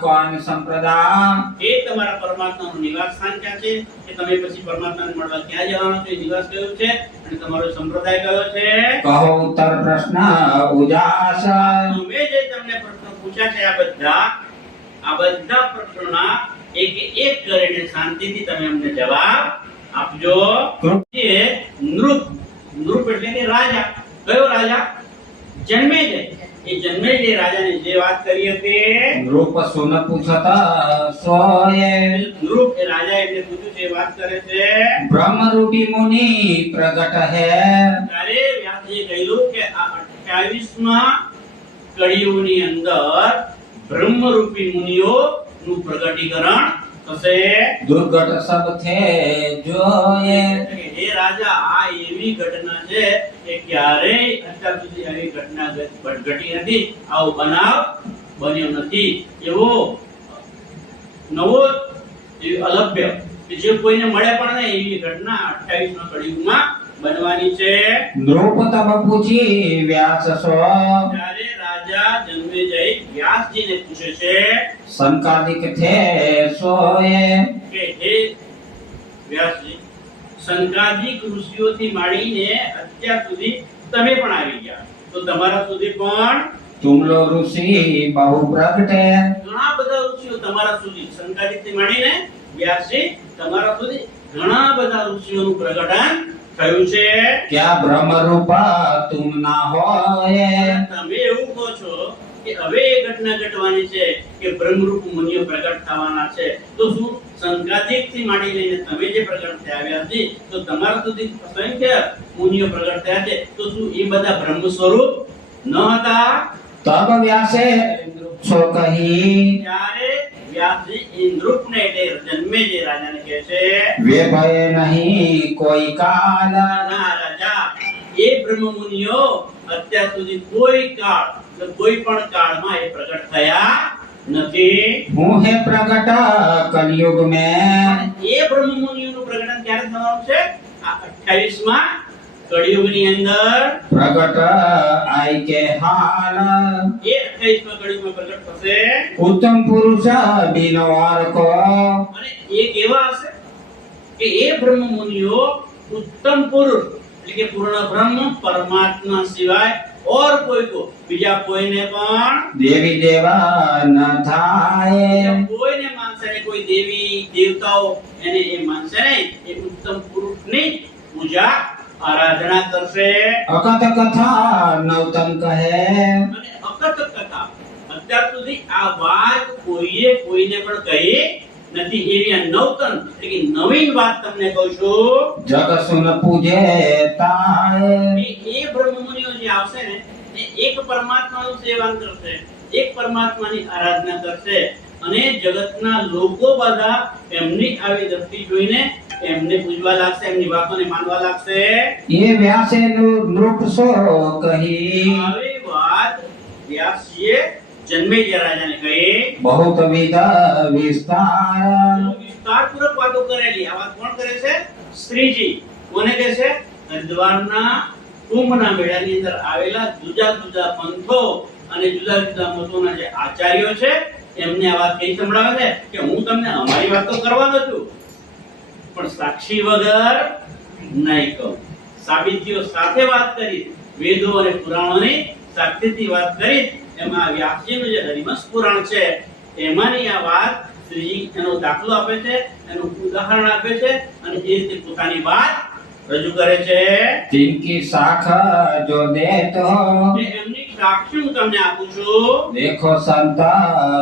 कौन संप्रदाय એ તમારા પરમાત્માનું નિવાસ સ્થાન ક્યાં છે, કે તમે પછી પરમાત્માને મળવા ક્યાં જવાના છો એ નિવાસ કયો છે અને તમારો સંપ્રદાય કયો છે. कहो उत्तर प्रश्न उजास અમે જે તમને પ્રશ્નો પૂછ્યા છે આ બધા પ્રશ્નોના એક એક કરીને શાંતિથી તમે અમને જવાબ આપજો. જે નૃપ નૃપ એટલે કે રાજા, કયો રાજા, જન્મેજય. એ જન્મેજય રાજાને જે વાત કરી હતી रूप सुन पूछता सोए નૃપ એ રાજા એટલે પૂછ્યું છે એ વાત કરે છે. ब्रह्म रूपी मुनि प्रगट है ત્યારે વ્યાસજીએ કહ્યું કે આ 28માં કળીયુગની અંદર બ્રહ્મરૂપી મુનિઓનું પ્રગટીકરણ થશે. दुर्गट सब थे जोए હે રાજા, આ એવી ઘટના છે કે ક્યારેય અત્યાર સુધી આવી ઘટના ઘટી નથી, આવો બનાવ બન્યો નથી. એવો નવો અલભ્ય કે જે કોઈને મળે પણ નહીં એવી ઘટના 28માં કળિયુગમાં બનવાની છે. नृप तब पूछी व्यास सो ત્યારે રાજા જન્મેજય વ્યાસજીને પૂછે છે संकादिक थे सोए કે હે વ્યાસજી, સંકાદિક ઋષિઓથી માંડીને અત્યાર સુધી તમે પણ આવી ગયા, તો તમારા સુધી પણ तुम लोग ऋषि बहु प्रगटे ઘણા બધા ઋષિઓ તમારા સુધી, સંકાદિકથી માંડીને વ્યાસજી તમારા સુધી ઘણા બધા ઋષિઓનું પ્રગટન થયું છે. क्या ब्रह्म रूपा तुम ना होए તમે એવું કહો છો કે હવે એ ઘટના ઘટવાની છે કે બ્રહ્મરૂપ મુનિઓ પ્રગટ થવાના છે, તો શું સંકાદિકથી માંડી લઈને તમે જે પ્રગટ થયા વ્યાસજી, તો તમારા સુધી અસંખ્ય મુનિઓ પ્રગટ થયા છે, તો શું એ બધા બ્રહ્મ સ્વરૂપ ન હતા? तब व्यासे सो कही ત્યારે વ્યાસજી ઇન્દ્રુપને એટલે જન્મે જે રાજાને કહે છે, वे भय नहीं कोई काल ના રાજા, એ બ્રહ્મ મુનિઓ અત્યાર સુધી કોઈ કાળ એટલે કોઈ પણ કાળમાં એ પ્રગટ થયા નથી. हूँ है प्रकट कलयुग में એ બ્રહ્મ મુનિઓનું પ્રગટન ક્યારે થવાનું છે? આ 28માં કળિયુગની અંદર प्रकट आई के हाल એ 28માં કળિયુગમાં પ્રગટ થશે. उत्तम पुरुष बिनवार को અને એ કેવા હશે કે એ બ્રહ્મ મુનિઓ ઉત્તમ પુરુષ એટલે કે પૂર્ણ બ્રહ્મ પરમાત્મા સિવાય ઓર કોઈ કો બીજા કોઈને પણ देवी देवा न थाए કોઈને માનશે નહીં, કોઈ દેવી દેવતાઓ એને એ માનશે નહીં, એ ઉત્તમ પુરુષની પૂજા આરાધના કરશે. अकथ कथा नवतन कहे અને અકથ કથા અત્યાર સુધી આ વાત કોઈએ કોઈને પણ કહી નથી, એવી આ નવતન એટલે કે નવીન વાત તમને કહું છું. जग सुन पूजे ताए એ બ્રહ્મ મુનિઓ જે આવશે ને એ એક પરમાત્માનું સેવન કરશે, એક પરમાત્માની આરાધના કરશે, અને જગતના લોકો બધા એમની આવી દ્રષ્ટિ જોઈને એમને પૂજવા લાગશે, એમની વાતોને માનવા લાગશે. ये व्यासे नृप सो कही આવી વાત વ્યાસજીએ જન્મેજય રાજાને કહી. बहुत विध विस्तार વિસ્તારપૂર્વક વાતો કરેલી. આ વાત કોણ કરે છે? શ્રીજી. કોને કહે છે? હરિદ્વારના કુંભના મેળાની અંદર આવેલા જુદા જુદા પંથો અને જુદા જુદા મતોના જે આચાર્યો છે એમને આ વાત કઈ સંભળાવે છે કે હું તમને અમારી વાત તો કરવાનો છું, પણ સાક્ષી વગર નહીં કહું, સાબિતીઓ સાથે વાત કરી, વેદો અને પુરાણોની સાક્ષીથી વાત કરી. એમાં વ્યાસજીનું જે હરિવંશ પુરાણ છે એમાંની આ વાત શ્રીજી એનો દાખલો આપે છે, એનું ઉદાહરણ આપે છે, અને એ રીતે પોતાની વાત રજૂ કરે છે. जिनकी शाखा जो देत हो જે એમની સાક્ષી હું તમને આપું છું. देखो संत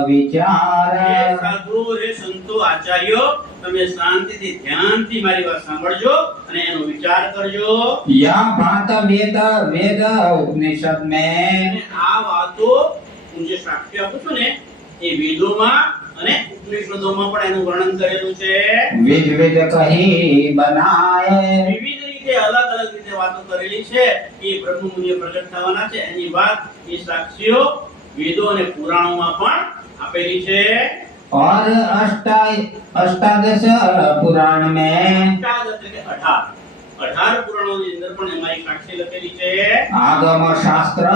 विचार હે સાધુ, હે સંતો, આચાર્યો, તમે શાંતિથી ધ્યાનથી મારી વાત સાંભળજો અને એનો વિચાર કરજો. या बात वेद वेद उपनिषद में અને આ વાતો હું જે સાક્ષી આપું છું ને એ વેદોમાં અને ઉપનિષદોમાં પણ એનું વર્ણન કરેલું છે. विध विध कही बनाए વિવિધ રીતે અલગ અલગ રીતે વાતો કરેલી છે કે બ્રહ્મ મુનિઓ પ્રગટ થવાના છે, એની વાત એ સાક્ષીઓ વેદો અને પુરાણોમાં પણ આપેલી છે. और अष्टादश पुराण में અષ્ટાદશ એટલે 18 પુરાણોની અંદર પણ એમાંની સાક્ષી લખેલી છે. आगम शास्त्र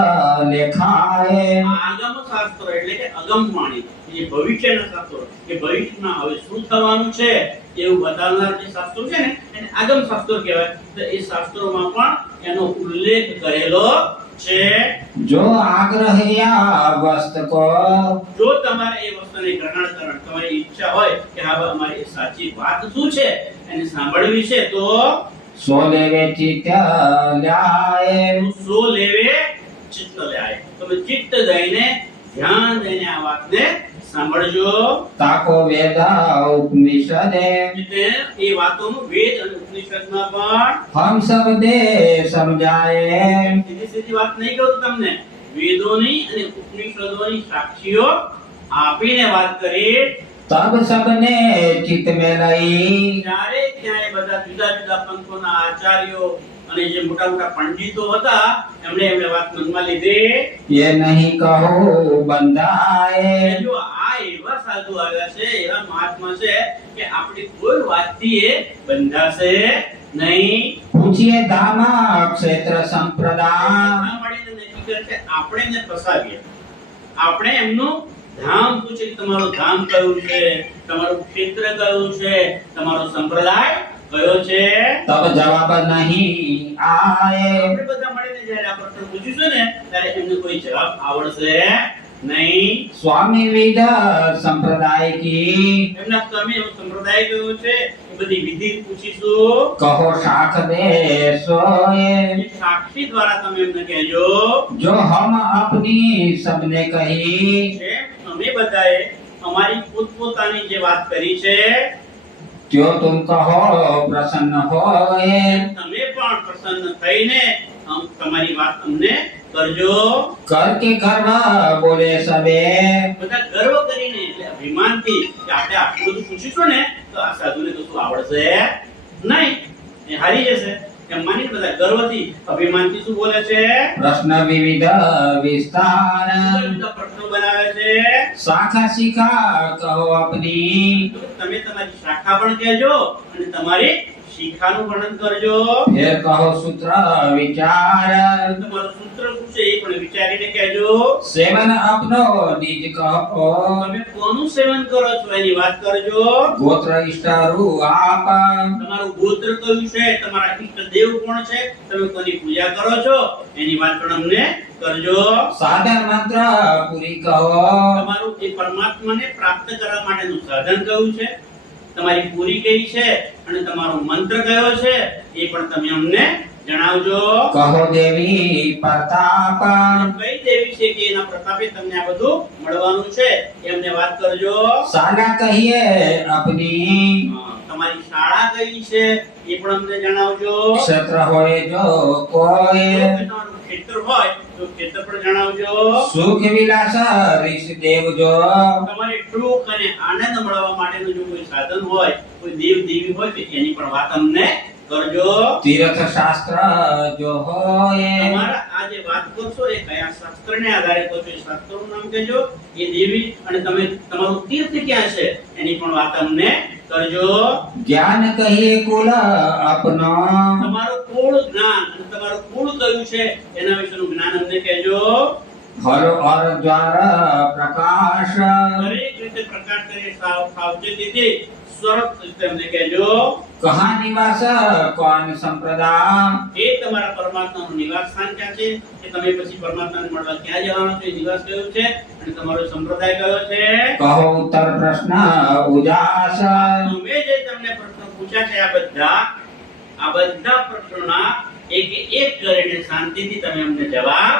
लेखाए આગમ શાસ્ત્રો એટલે કે અગમવાણી, જે ભવિષ્યના શાસ્ત્રો, કે ભવિષ્યમાં હવે શું થવાનું છે એવું બતાવનાર જે શાસ્ત્રો છે ને એને આગમ શાસ્ત્રો કહેવાય. તો એ શાસ્ત્રોમાં પણ એનો ઉલ્લેખ કરેલો છે. जो आग्रह या वस्त को જો તમારે એ વસ્તુને ગ્રહણ કરવાની તમારી ઈચ્છા હોય કે હા અમારી સાચી વાત શું છે એને સાંભળવી છે, તો सो लेवे चित्त ल्याए સો લેવે ચિત્ત લાય. તમે ચિત્ત દઈને ધ્યાન દઈને આ વાતને સાંભળજો. ताको वेद उपनिषद એટલે એ વાતોનું વેદ અને ઉપનિષદમાં પણ हम सब दे समझाए સીધી સીધી વાત નહીં કરું તમને, વેદોની અને ઉપનિષદોની સાક્ષીઓ આપીને વાત કરી. तब सबने चित्त में लई ત્યારે ત્યાં એ બધા જુદા જુદા પંથોના આચાર્યો અને જે મોટા મોટા પંડિતો હતા એમણે વાત મનમાં લીધી. ये नहीं कहो बंदाए કે જો આ એવા સાધુ આવ્યા છે, એવા મહાત્મા છે કે આપણી કોઈ વાતથી એ બંધાશે નહીં. पूछिए धाम क्षेत्र संप्रदाय આ મળીને નક્કી કરે છે આપણે એમને ફસાવીએ, આપણે એમનું ધામ પૂછે કે તમારું ધામ કયું છે, તમારું ક્ષેત્ર કયું છે, તમારો સંપ્રદાય કયો છે? तब जवाब नहीं आए। આપણે બધા મળીને જ્યારે આ પ્રશ્ન પૂછીશું ને ત્યારે એમને કોઈ જવાબ આવડશે નહીં. स्वामी विद संप्रदाय की એમના સ્વામી એવો સંપ્રદાય કયો છે એ બધી વિધિ પૂછીશું. कहो शाख दे सोए। એ સાક્ષી દ્વારા તમે એમને કહેજો जो हम अपनी सबने कही કે અમે બધાએ અમારી પોતપોતાની જે વાત કરી છે जो तुम कहो प्रसन्न होए। તમે પણ પ્રસન્ન થઈને તમારી વાત અમને કરજો. करके गर्व बोले सबे। બધા ગર્વ કરીને એટલે અભિમાનથી કે આપણે આટલું બધું પૂછીશું ને તો આ સાધુને કશું આવડશે નહીં, એ હારી જશે એમ માનીને બધા ગર્વથી અભિમાનથી શું બોલે છે? प्रश्न विविध विस्तार। બધા પ્રશ્નો બનાવે છે. शाखा शिखा कहो अपनी। તમે તમારી શાખા પણ કહેજો અને તમારી શિખાનું વર્ણન કરજો. फिर कहो सूत्र विचार। તમારું સૂત્ર શું છે એ પણ વિચારીને કહેજો. सेवन अपनो निज कहो। તમે કોનું સેવન કરો છો એની વાત કરજો. गोत्र इष्ट आप। તમારું ગોત્ર કયું છે, તમારા ઈષ્ટ દેવ કોણ છે, તમે કોની પૂજા કરો છો એની વાત પણ અમને કરજો. साधन मंत्र पूरी कहो। તમારું એ પરમાત્માને પ્રાપ્ત કરવા માટેનું સાધન કયું છે, તમારી પૂરી કઈ છે અને તમારો મંત્ર કયો છે એ પણ તમે અમને જણાવજો. कहो देवी प्रताप। કઈ દેવી છે કે એના પ્રતાપે તમને આ બધું મળવાનું છે એ અમને વાત કરજો. शाला कहिए अपनी। તમારી શાળા કઈ છે એ પણ અમને જણાવજો. क्षेत्र होए जो कोई। જો તમારું ક્ષેત્ર હોય તો ક્ષેત્ર પણ જણાવજો. सुख विलास ऋष देव जो। તમારે સુખ અને આનંદ મળવા માટેનું જો કોઈ સાધન હોય, કોઈ દેવ દેવી હોય તો એની પણ વાત અમને કરજો. तीर्थ शास्त्र जो होए। તમારા આ જે વાત કરશો એ કયા શાસ્ત્રને આધારે કરશો એ શાસ્ત્રનું નામ કહેજો. એ દેવી અને તમે તમારું તીર્થ ક્યાં છે એની પણ વાત અમને કરજો. ज्ञान कहिए कुल अपनो। તમારું કુળ જ્ઞાન અને તમારું કુળ કયું છે એના વિશેનું જ્ઞાન અમને કહેજો. हर और द्वार प्रकाश। દરેક રીતે પ્રકાશ કરી સાવચેતીથી સ્વરૂપ રીતે અમને કહેજો. कहाँ निवास कौन संप्रदाय। એ તમારા પરમાત્માનું નિવાસ સ્થાન ક્યાં છે, કે તમે પછી પરમાત્માને મળવા ક્યાં જવાનું છે, એ નિવાસ કયો છે અને તમારો સંપ્રદાય કયો છે. कहो उत्तर प्रश्न उजास। અમે જે તમને પ્રશ્નો પૂછ્યા છે આ બધા પ્રશ્નોના એક એક કરીને શાંતિથી તમે અમને જવાબ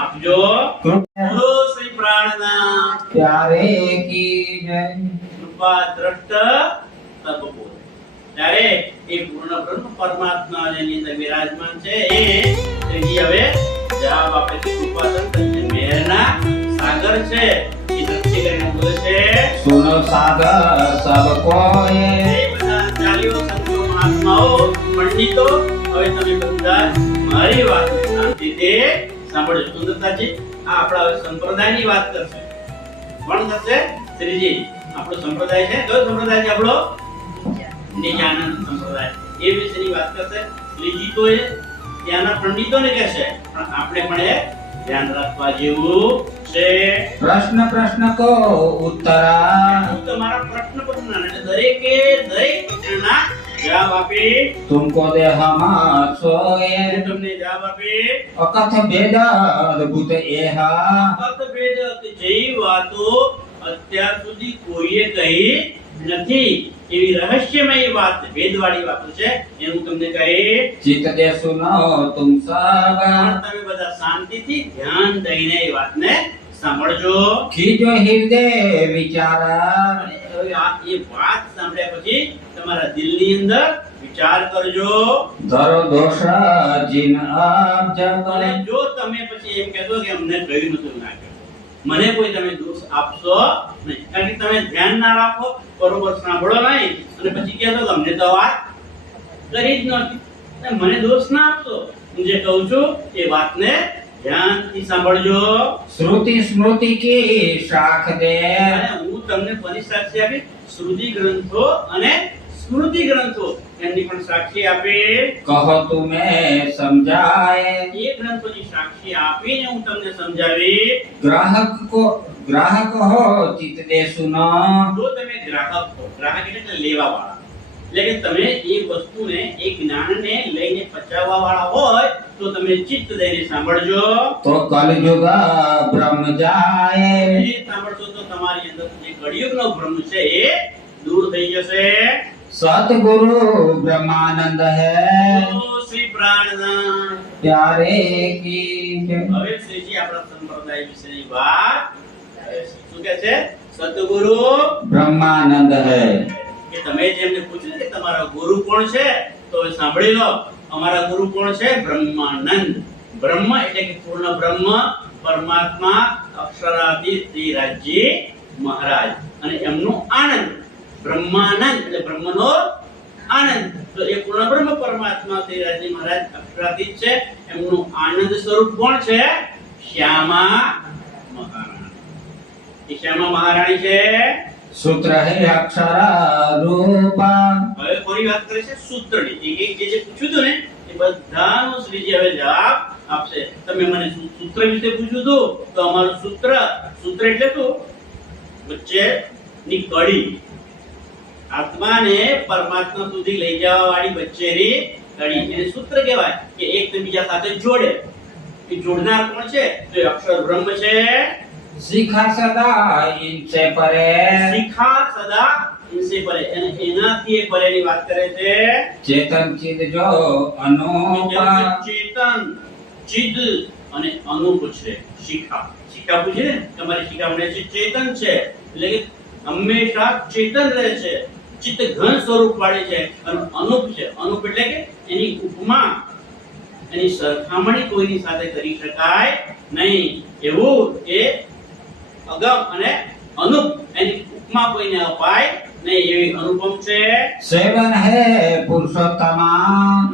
આપજો. બોલો શ્રી પ્રાણનાથ प्यारे की जय। કૃપા દ્રષ્ટ તપ બોલ. ત્યારે એ પૂર્ણ બ્રહ્મ પરમાત્મા જેની અંદર વિરાજમાન છે એ શ્રીજી હવે જવાબ આપે છે. કૃપા દ્રષ્ટ મેરના સાગર છે એ દ્રષ્ટિ કરીને બોલે છે. सुनो सागर सब कोई। એ બધા ચાલીઓ સંતો મહાત્માઓ પંડિતો હવે તમે બધા મારી વાતને શાંતિથી સાંભળજો. સુંદરતાજી આ આપણા હવે સંપ્રદાયની વાત કરશે. કોણ કરશે? શ્રીજી. આપણો સંપ્રદાય છે કયો સંપ્રદાય છે આપણો? નિજાનંદ સંપ્રદાય. એ વિશેની વાત કરશે. શ્રીજી તો એ ત્યાંના પંડિતોને કહેશે પણ આપણે પણ એ ધ્યાન રાખવા જેવું છે. प्रश्न प्रश्न को उत्तर। હું તમારા પ્રશ્ન પૂછના એટલે દરેક પ્રશ્નના જવાબ આપી तुमको दे हम सोए। હું તમને જવાબ આપી अकथ भेद अद्भुत एहा। અર્થભેદ કે જેવી વાતો અત્યાર સુધી કોઈએ કહી નથી એવી રહસ્યમય વાત ભેદવાળી વાતો છે એનું તમને કહે. चित दे सुनो तुम सब। પણ તમે બધા શાંતિથી ધ્યાન દઈને એ વાતને સાંભળજો. खीजो हृदय विचार। અને હવે આ એ વાત સાંભળ્યા પછી તમારા દિલની અંદર વિચાર કરજો. धरो दोष जिन अब जब। અને જો તમે પછી એમ કહેશો કે અમને કહ્યું નતું ના કહ્યું, મને કોઈ તમે દોષ આપશો નહીં, કારણ કે તમે ધ્યાન ના રાખો, બરોબર સાંભળો નહીં અને પછી કહેશો કે અમને તો વાત કરી જ નહોતી, મને દોષ ના આપશો. હું જે કહું છું એ વાતને ધ્યાનથી સાંભળજો. श्रुति स्मृति की शाख दे। અને હું તમને કોની સાક્ષી આપી? શ્રુતિ ગ્રંથો અને સ્મૃતિ ગ્રંથો એમની પણ સાક્ષી આપી. कहो तुम्हें समझाए। એ ગ્રંથોની સાક્ષી આપીને હું તમને સમજાવી. ग्राहक हो चित दे सुनो। જો તમે ગ્રાહક હો, ગ્રાહક એટલે કે લેવા વાળા, એટલે કે તમે એ વસ્તુને એ જ્ઞાનને લઈને પચાવવા વાળા હોય તો તમે ચિત્ત દઈને સાંભળજો. तो कलयुग ब्रह्म जाए. એ સાંભળશો તો તમારી અંદર જે કળિયુગનો ભ્રમ છે એ દૂર થઈ જશે. सतगुरु ब्रह्मानंद है ઓ શ્રી પ્રાણનાથ. प्यारे की जय. હવે શ્રીજી આપણા સંપ્રદાય વિશેની વાત કરે છે. શું કહે છે? સતગુરુ ब्रह्मानंद है. કે તમે જેમને પૂછ્યું કે તમારા ગુરુ કોણ છે તો હવે સાંભળી લો. અમારા ગુરુ કોણ છે? બ્રહ્માનંદ. બ્રહ્મ એટલે કે પૂર્ણ બ્રહ્મ, પરમાત્મા, અક્ષરાતીત શ્રીરાજજી મહારાજ અને એમનું આનંદ. બ્રહ્માનંદ એટલે બ્રહ્મનો આનંદ. તો એ પૂર્ણ બ્રહ્મ પરમાત્મા શ્રીરાજજી મહારાજ અક્ષરાતીત છે. એમનું આનંદ સ્વરૂપ કોણ છે? શ્યામા મહારાણી. એ શ્યામા મહારાણી છે. सूत्र है अक्षर रूपा. હવે ફરી વાત કરે છે સૂત્રની. એક જે પૂછ્યું હતું ને એ બધાનો શ્રીજી હવે જવાબ આપશે. તમે મને સૂત્ર વિશે પૂછ્યું હતું તો અમારું સૂત્ર એટલે શું? વચ્ચે ની કડી, આત્માને પરમાત્મા સુધી લઈ જવા વાળી વચ્ચેની કડી, એને સૂત્ર કહેવાય. કે એક બીજા સાથે જોડે. એ જોડનાર કોણ છે? તો એ અક્ષર બ્રહ્મ છે. शिखा सदा इनसे परे. શિખા સદા ઇનસે પરે. અને એનાથી એ પરેની વાત કરે છે. चेतन चिद जो अनूपा. ચેતન, ચિદ અને અનુપ છે. શિખા પૂછે ને તમારી શિખા મને છે ચેતન છે એટલે કે હંમેશા ચેતન રહે છે, ચિત્ત ઘન સ્વરૂપ વાળી છે. અને અનુપ છે. અનુપ એટલે કે એની ઉપમા, એની સરખામણી કોઈની સાથે કરી શકાય નહીં એવું એ અગમ અને અનુપ, એની ઉપમા કોઈને અપાય નહીં એવી અનુપમ છે. सेवन है पुरुषोत्तमा.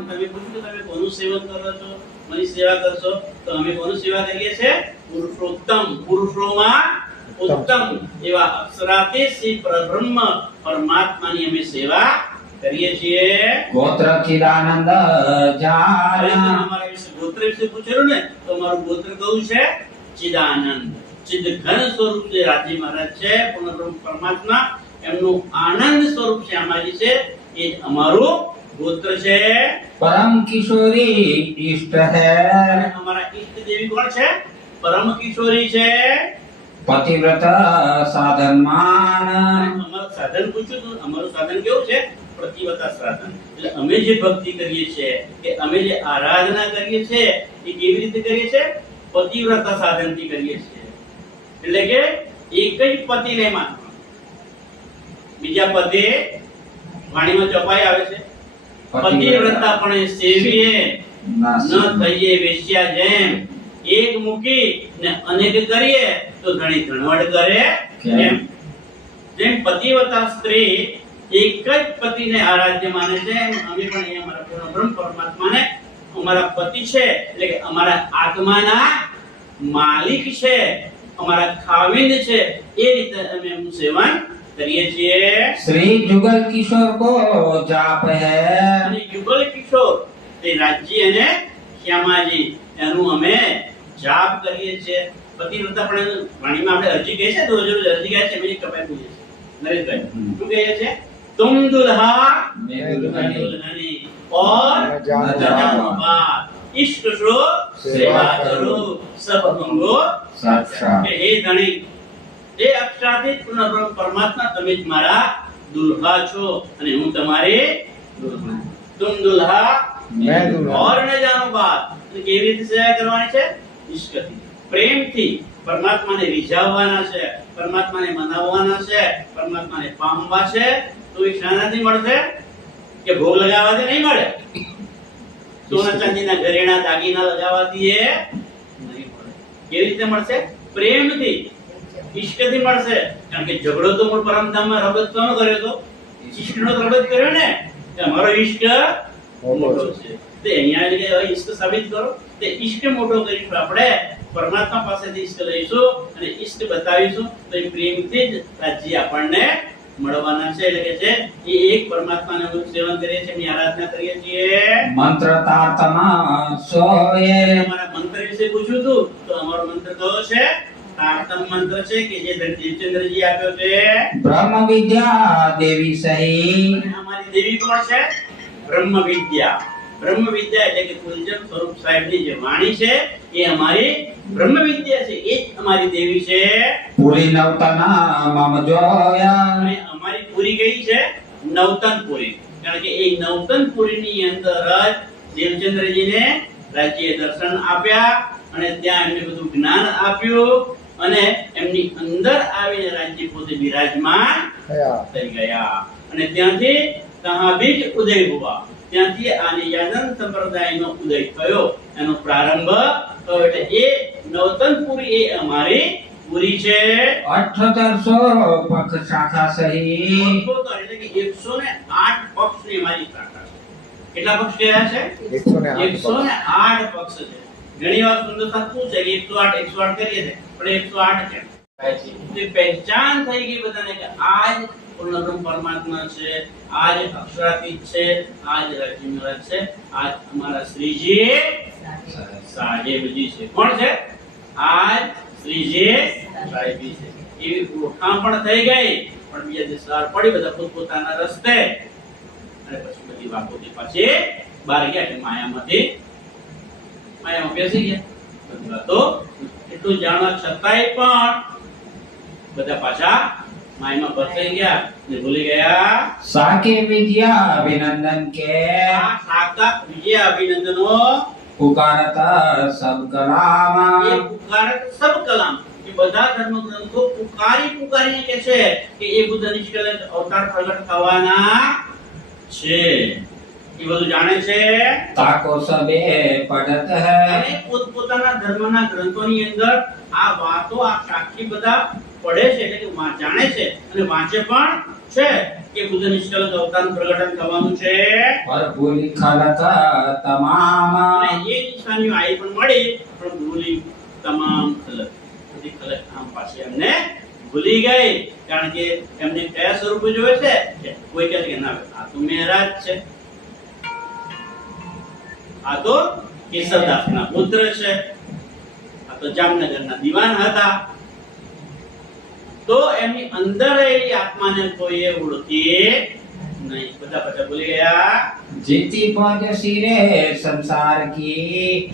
તમે પૂછ્યું કે તમે કોનું સેવન કરો છો? મારી સેવા કરશો તો અમે કોનું સેવા કરીએ છીએ? પુરુષોત્તમ, પુરુષોમાં ઉત્તમ એવા અક્ષરાતીત શ્રી પરબ્રહ્મ પરમાત્માની અમે સેવા કરીએ છીએ. गोत्र चिदानंद હવે जाना. અમારા વિશે ગોત્ર વિશે પૂછેલું ને તો અમારું ગોત્ર કયું છે? ચિદાનંદ. ચિદ ઘન સ્વરૂપ છે રાજી મહારાજ છે. પૂર્ણ બ્રહ્મ પરમાત્મા એમનું આનંદ સ્વરૂપ શ્યામાજી છે. એ જ અમારું ગોત્ર છે. परम किशोरी इष्ट અને है. અમારા ઈષ્ટ દેવી કોણ છે? પરમ કિશોરી છે. पतिव्रत साधनमान. અમારું સાધન પૂછ્યું તો અમારું સાધન કેવું છે? પ્રતિવતા સાધન. એટલે અમે જે ભક્તિ કરીએ છીએ કે અમે જે આરાધના કરીએ છીએ એ કેવી રીતે કરીએ છીએ? પતિવ્રતા સાધનથી કરીએ છીએ. એટલે કે એક જ પતિને માનવા. બીજા પદે વાણીમાં ચપાઈ આવે છે પતિવ્રતા પણ સેવીએ ન થઈએ વેશ્યા જેમ. એક મૂકી ને અનેક કરીએ તો ઘણી ધણવડ કરે એમ. જેમ પતિવ્રતા સ્ત્રી એક જ પતિને આરાધ્ય માને છે એમ અમે પણ એ અમારા પૂર્ણ બ્રહ્મ પરમાત્માને અમારા પતિ છે એટલે કે અમારા આત્માના માલિક છે, અમારા ખાવિંદ છે. એ રીતે અમે એમનું સેવન કરીએ છીએ. श्री जुगल किशोर को जाप है. અને યુગલ કિશોર તે રાજજી અને શ્યામાજી એનું અમે જાપ કરીએ છીએ. પતિવ્રતા પણ વાણીમાં આપણે અરજી કહે છે તો રોજ અરજી કહે છે મેં કપાઈ પૂછે છે નરેશભાઈ શું કહે છે? तुम दुल्हा मैं दुल्हनी दुल्हनी और न जानो बात, इष्ट सो सेवा करो सब अंगो साक्षात. કે હે ધણી, એ અક્ષરાતીત પૂર્ણ બ્રહ્મ પરમાત્મા તમે જ મારા દુલ્હા છો અને હું તમારી દુલ્હન. तुम दुल्हा मैं दुल्हन. और न जानो बात. અને કેવી રીતે સેવા કરવાની છે? ઈશ્વરથી, પ્રેમથી પરમાત્માને રીઝાવવાના છે, પરમાત્માને મનાવવાના છે, પરમાત્માને પામવા છે. તો એ શાનાથી મળશે? કે ભોગ લગાવવાથી નહીં મળે. સોના ચાંદીના ઘરેણા દાગીના લગાવવાથી એ નહીં મળે. કેવી રીતે મળશે? પ્રેમથી, ઈષ્ટથી મળશે. કારણ કે ઝઘડો તો મૂળ પરમધામમાં રબત કોનો કર્યો તો? ઈષ્ટનો જ રબત કર્યો ને. કે અમારો ઈષ્ટ મોટો છે. તે અહીંયા એટલે કે ઈષ્ટ સાબિત કરો. તે ઈષ્ટ મોટો કરીશું આપણે, પરમાત્મા પાસેથી ઈષ્ટ લઈશું અને ઈષ્ટ બતાવીશું તો એ પ્રેમથી જ રાજ્ય આપણને મળવાના છે. એટલે કે છે એ એક પરમાત્માને અમે સેવન કરીએ છીએ, એની આરાધના કરીએ છીએ. मंत्र तातमा सोए. અમારા મંત્ર વિશે પૂછ્યું હતું તો અમારો મંત્ર કયો છે? સાતમ મંત્ર છે કે જે દેવચંદ્રજી આપ્યો છે. બ્રહ્મ વિદ્યા દેવી સહી. અને અમારી દેવી કોણ છે? બ્રહ્મ વિદ્યા. બ્રહ્મ વિદ્યા એટલે કે કુલજન સ્વરૂપ સાહેબની જે વાણી છે એ અમારી બ્રહ્મ વિદ્યા છે, એ જ અમારી દેવી છે. પૂરી નવતના મમ જોયા. અને અમારી પૂરી કઈ છે? નવતન પૂરી. કારણ કે એ નવતન પૂરીની અંદર જ દેવચંદ્રજીને રાજ્ય દર્શન આપ્યા અને ત્યાં એમને બધું જ્ઞાન આપ્યું અને એમની અંદર આવીને રાજ્ય પોતે બિરાજમાન થઈ ગયા. અને ત્યાંથી કહા બીજ ઉદય હુઆ, ત્યાંથી આ નિત્યાનંદ સંપ્રદાયનો ઉદય થયો, એનો પ્રારંભ થયો. એટલે એ નવતન પુરી એ અમારી પુરી છે. 7800 પક્ષ શાખા સહી. 78 એટલે કે 108 પક્ષની અમારી શાખા છે. કેટલા પક્ષ કયા છે? 108 પક્ષ છે. ઘણી વાર સુંદરતા શું છે કે 108 કરીએ છે, પણ 108 કેમ થાય છે? તે પહેચાન થઈ ગઈ બધાને કે આ જ પૂર્ણબ્રહ્મ પરમાત્મા છે, આ જ અક્ષરાતીત છે, આ જ રાજ્યમહારાજ છે, આ જ અમારા શ્રીજી સાહેબજી છે. કોણ છે? આ જ શ્રીજી સાહેબજી છે. એવી ઓળખાણ પણ થઈ ગઈ. પણ બીજા જે સાર પડી બધા પોતપોતાના રસ્તે અને પછી બધી વાતોથી પાછી બહાર ગયા એટલે માયામાં બેસી ગયા. બધી વાતો એટલું જાણવા છતાંય પણ બધા પાછા માયામાં ફસાઈ ગયા ને ભૂલી ગયા. સાકે વિદ્યા અભિનંદન કે. આ સાકા વિજય અભિનંદનો પુકારતા સબ કલામ. એ પુકારત સબ કલામ. એ બધા ધર્મગ્રંથો પુકારીને કહે છે કે એ બુદ્ધ નિષ્કલંક અવતાર પ્રગટ થવાના છે. એ બધું જાણે છે. તાકો સબે પડત હૈ. અને પોતપોતાના ધર્મના ગ્રંથોની અંદર આ વાતો આ સાક્ષી બધા પડે છે, એટલે કે જાણે છે અને વાંચે પણ છે કે બુદ્ધ નિષ્કલંક અવતાર પ્રગટન થવાનું છે. और भूली खलक तमाम. અને એ નિશાનીઓ આવી પણ મળી, પણ ભૂલી તમામ ખલક, બધી ખલક આમ પાછી એમને ભૂલી ગઈ. કારણ કે એમને કયા સ્વરૂપે જોવે છે? કોઈ કહે છે કે ના, આ તો મહારાજ છે, આ તો કેશવદાસના પુત્ર છે, આ તો જામનગરના દિવાન હતા. તો એમની અંદર રહેલી આત્માને કોઈએ ઓળખી નહીં. બધા પાછા ભૂલી ગયા. जीती पद सिरे संसार की.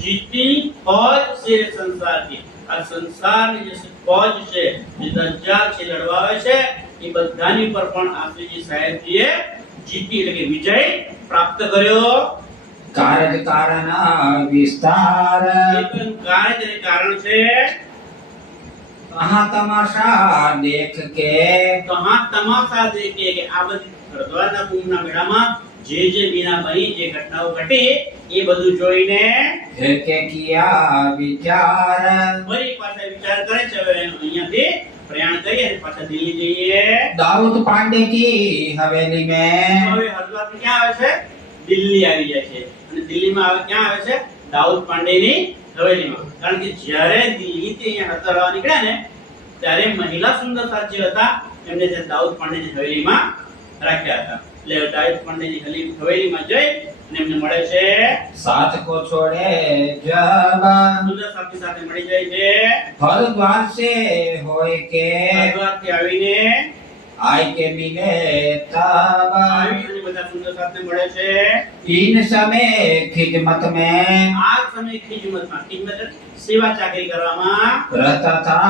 જીતી ફौज સિરે સંસાર की. આ સંસારની જે ફौज છે, જે દજ્જાલ છે લડવાવે છે, એ બધાની પર પણ આશ્રીજી સાહેબજીએ જીતી એટલે કે વિજય પ્રાપ્ત કર્યો. कार्य कारण विस्तार. એક કાર્ય અને કારણ છે. कहाँ तमाशा देख के. તો હા તમાશા દેખે કે આ બધી હરદ્વારના કુંભના મેળામાં જે બીના બની, જે ઘટનાઓ ઘટી, એ બધું જોઈને फिर के किया विचार. ફરી પાછા વિચાર કરે છે હવે અહીંયાથી પ્રયાણ કરીએ અને પાછા દિલ્હી જઈએ. दाऊद पांडे की हवेली में. હવે હરદ્વારથી ક્યાં આવે છે? દિલ્હી આવી જાય છે. અને દિલ્હીમાં આવે ક્યાં આવે છે? દાઉદ પાંડેની હવેલીમાં. કારણ કે જ્યારે દિલ્હીથી અહીંયા હરદ્વાર નીકળ્યા ને ત્યારે મહિલા સુંદર સાથ જે હતા એમને ત્યાં દાઉદ પાંડેની હવેલીમાં રાખ્યા હતા. એટલે દાઉદ પાંડેની હવેલીમાં જઈ અને એમને મળે છે. साथ को छोड़े जब. સુંદર સાથની સાથે મળી જાય છે. हरद्वार से होए के. હરદ્વારથી આવીને आय के मिले तब. આવી અને બધા સુંદર સાથે મળે છે. इन समय खिदमत में આ સમય ખિદમતમાં, ખિદમત એટલે સેવા ચાકરી કરવામાં रहता था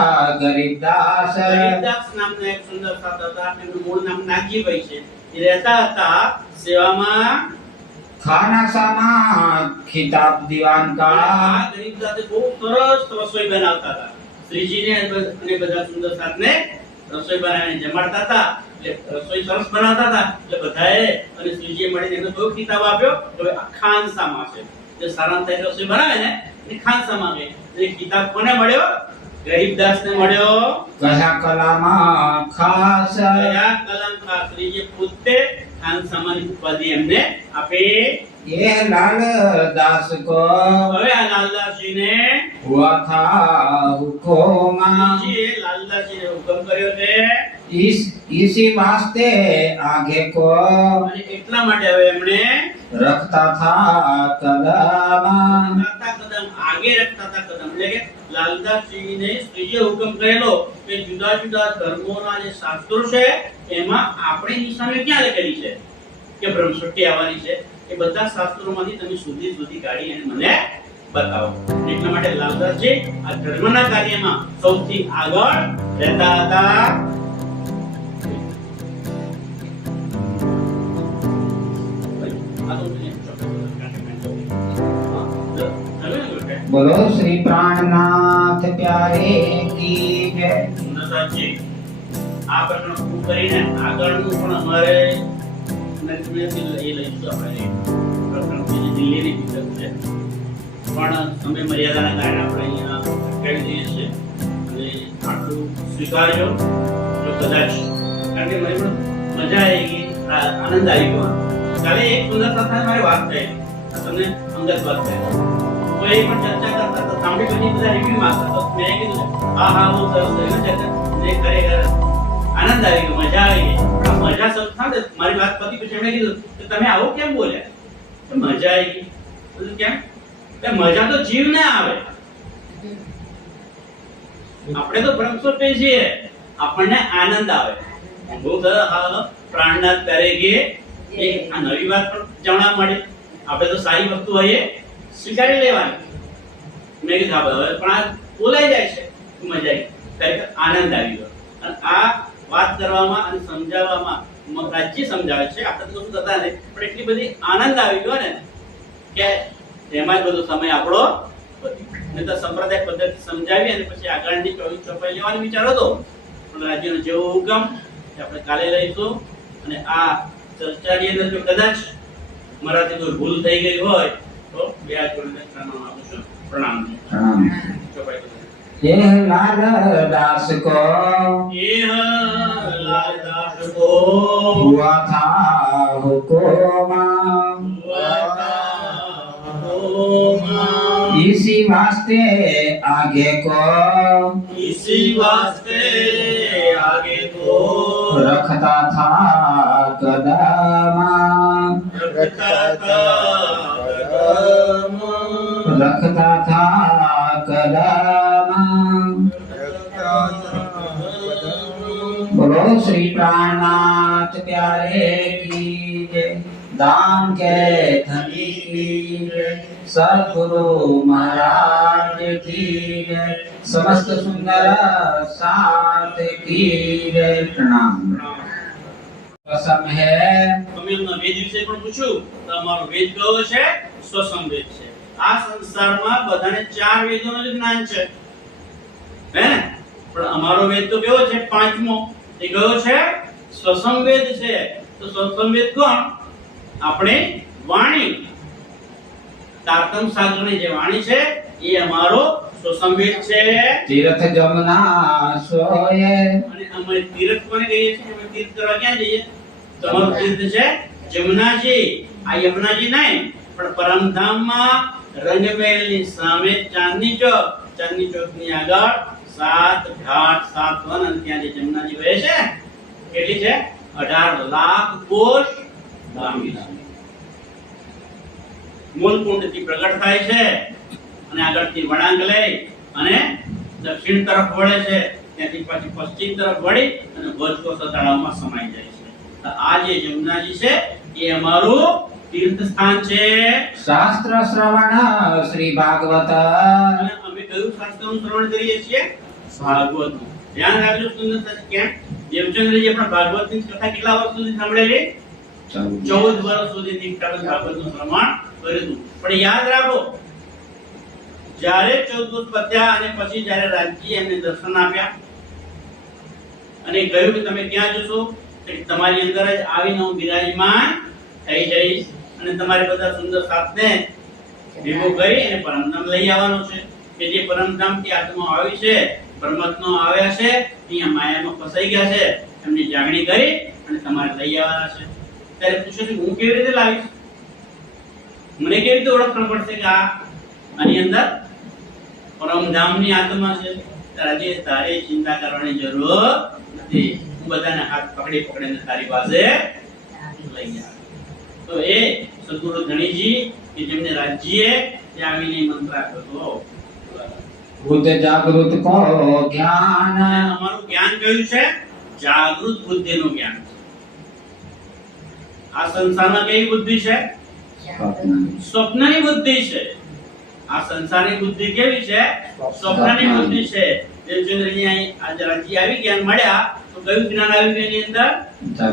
गरीबदास. ગરીબદાસ નામના એક સુંદર સાથ હતા. એમનું મૂળ નામ નાગજીભાઈ છે. એ રહેતા હતા સેવામાં. खाना सामा खिताब दीवान का. આ ગરીબદાસે બહુ સરસ રસોઈ બનાવતા હતા. શ્રીજીને અને બધા સુંદર સાથને રસોઈ બનાવીને જમાડતા હતા. એટલે રસોઈ સરસ બનાવતા હતા. એટલે બધાએ અને શ્રીજીએ મળીને એનો કયો ખિતાબ આપ્યો? હવે આ ખાનસામા છે. જે સારામાં થાય રસોઈ બનાવે ને એ ખાનસામા કહે. એ ખિતાબ કોને મળ્યો? ગરીબદાસને મળ્યો. कहा कलामा खास. કયા કલમ ખાસ? શ્રીજીએ પોતે ખાનસામાની ઉપાધિ એમને આપી. ये लाल दास को હવે આ લાલદાસજીને हुआ था हुकुम. શ્રીજીએ લાલદાસજીને હુકમ કર્યો છે. इसी वास्ते आगे को અને એટલા માટે હવે એમણે रखता था कदम. રખતા કદમ, આગે રખતા હતા કદમ, એટલે કે લાલદાસજીને શ્રીજીએ હુકમ કરેલો કે જુદા જુદા ધર્મોના જે શાસ્ત્રો છે એમાં આપણી નિશાની ક્યાં લખેલી છે કે બ્રહ્મસૃષ્ટિ આવવાની છે, એ બધા શાસ્ત્રોમાંથી તમે સુધી કાઢી અને મને બતાવો. એટલા માટે લાલદાસજી આ ધર્મના કાર્યમાં સૌથી આગળ રહેતા હતા. બોલો શ્રી પ્રાણનાથ પ્યારે કી જય. નરસાજી, આ પ્રકરણ પૂરું કરીને આગળનું પણ અમારે લઈશું. આપણે પ્રકરણ જે દિલ્હીની પુસ્તક છે પણ સમય મર્યાદાના કારણે આપણે અહીંયા અટકાવી દઈએ છીએ અને આટલું સ્વીકારજો. જો કદાચ કારણ કે મને પણ મજા આવી ગઈ, આનંદ આવી ગયો. કાલે એક સુંદર સાથે મારી વાત થઈ, તમને અંગત વાત થઈ, તો એ પણ ચર્ચા કરતા તો સાંભળી પછી બધા રિવ્યુ માંગતા, તો મેં કીધું હા બહુ સરસ થયું ચર્ચા, ને ખરેખર આનંદ આવી ગયો, મજા આવી ગઈ. પણ મજા સરસ થાય મારી વાત પતી પછી એમણે કીધું કે તમે આવું કેમ બોલ્યા? તો મજા આવી ગઈ. બધું કેમ? કે મજા તો જીવને આવે. આપણે તો બ્રહ્મસૃષ્ટિ છીએ, આપણને આનંદ આવે. બહુ સરસ પ્રાણનાથ કરે કે આ નવી વાત પણ જાણવા મળે. આપણે તો સારી વસ્તુ હોય સ્વીકારી લેવાની. મેં કીધું હવે પણ આ બોલાઈ જાય છે, મજા આવી, ખરેખર આનંદ આવી ગયો. અને આ વાત કરવામાં અને સમજાવવામાં રાજ્ય સમજાવે છે, આપણે તો શું કરતા નથી, પણ એટલી બધી આનંદ આવી ગયો ને કે એમાં જ બધો સમય આપણો ને તો સંપ્રદાય પદ્ધતિ સમજાવી અને પછી આગળની ચોપાઈ લેવાનો વિચાર હતો, પણ રાજ્યનો જેવો હુકમ આપણે કાલે લઈશું. અને આ ચર્ચાની અંદર જો કદાચ મારાથી કોઈ ભૂલ થઈ ગઈ હોય તો બે હાથ જોડીને પ્રણામ આપું છું. પ્રણામ. ચોપાઈ यह लाल दास को हुआ था हुक्म, इसी वास्ते आगे को रखता था कदम, रखता था कदम. बोलो श्री प्राणनाथ प्यारे की जय. दान के धनी की जय. सद्गुरु महाराज की जय. समस्त सुंदर साथ की जय. प्रणाम. રસમ હે તમે એમના વેદ વિશે પણ પૂછ્યું તો અમારો વેદ કયો છે? સ્વસમ વેદ છે. આ સંસારમાં બધાને ચાર વેદોનું જ્ઞાન છે, હે ને? પણ અમારો વેદ તો કેવો છે? પાંચમો. એ કયો છે? સ્વસમ વેદ છે. તો સ્વસમ વેદ કોણ? આપણે વાણી, તારતમ સાગરની જે વાણી છે એ અમારો સ્વસમ વેદ છે. તીર્થ જમના સોયે. અને અમે તીર્થ કોને કહીએ છીએ? અમે તીર્થ કરવા ક્યાં જઈએ? તમારું તીર્થ છે જમનાજી. આ યમુનાજી નહીં, પણ પરમધામમાં રંગમહેલની સામે ચાંદની ચોકની આગળ 7 ઘાટ 7 વન અને ત્યાં જે જમનાજી વહે છે કેટલી છે? 18 લાખ કોષ લાંબી છે. મૂળકુંડથી પ્રગટ થાય છે અને આગળથી વળાંક લઈ અને દક્ષિણ તરફ વળે છે, ત્યાંથી પછી પશ્ચિમ તરફ વળી અને ભોજકોષ તળાવમાં સમાઈ જાય છે. તો આ જે જમનાજી છે એ અમારું તીર્થ સ્થાન છે. શાસ્ત્ર શ્રવણ શ્રી ભાગવત. અને અમે કયું શાસ્ત્રનું શ્રવણ કરીએ છીએ? ભાગવતનું. ધ્યાન રાખજો સુંદર સાચી. કેમ? દેવચંદ્રજી પણ ભાગવતની કથા કેટલા વર્ષ સુધી સાંભળેલી? 14 વર્ષ સુધી નિષ્ઠાપૂર્વક ભાગવતનું શ્રવણ કર્યું. પણ યાદ રાખો, જ્યારે 14 વર્ષ પત્યા અને પછી જ્યારે રાજજી એમને દર્શન આપ્યા અને કહ્યું કે તમે ક્યાં જશો? તમારી અંદર જ આવીને હું બિરાજમાન થઈ જઈશ અને તમારે બધા સુંદર સાથને ભેગો કરી અને પરમધામ લઈ આવવાનો છે. કે જે પરમધામથી આત્મા આવી છે, પરમાત્મા આવ્યા છે, અહીંયા માયામાં ફસાઈ ગયા છે, એમની જાગણી કરી અને તમારે લઈ આવવાના છે. ત્યારે પૂછે છે હું કેવી રીતે લાવીશ? મને કેવી રીતે ઓળખણ પડશે કે આની અંદર પરમધામની આત્મા છે? આજે તારે ચિંતા કરવાની જરૂર નથી. હું બધાને હાથ પકડીને તારી પાસે લઈ આવ્યો. તો એ સદગુરુ ધણીજી કે જેમને રાજ્યએ ત્યાં આવીને મંત્ર આપ્યો હતો. बुद्ध जागृत को ज्ञान અને અમારું જ્ઞાન કયું છે? જાગૃત બુદ્ધિનું જ્ઞાન છે. આ સંસારમાં કેવી બુદ્ધિ છે? સ્વપ્નની બુદ્ધિ છે. આ સંસારની બુદ્ધિ કેવી છે? સ્વપ્નની બુદ્ધિ છે. દેવચંદ્રજી અહીં આજે રાજી આવી જ્ઞાન મળ્યા તો કયું જ્ઞાન આવ્યું એની અંદર?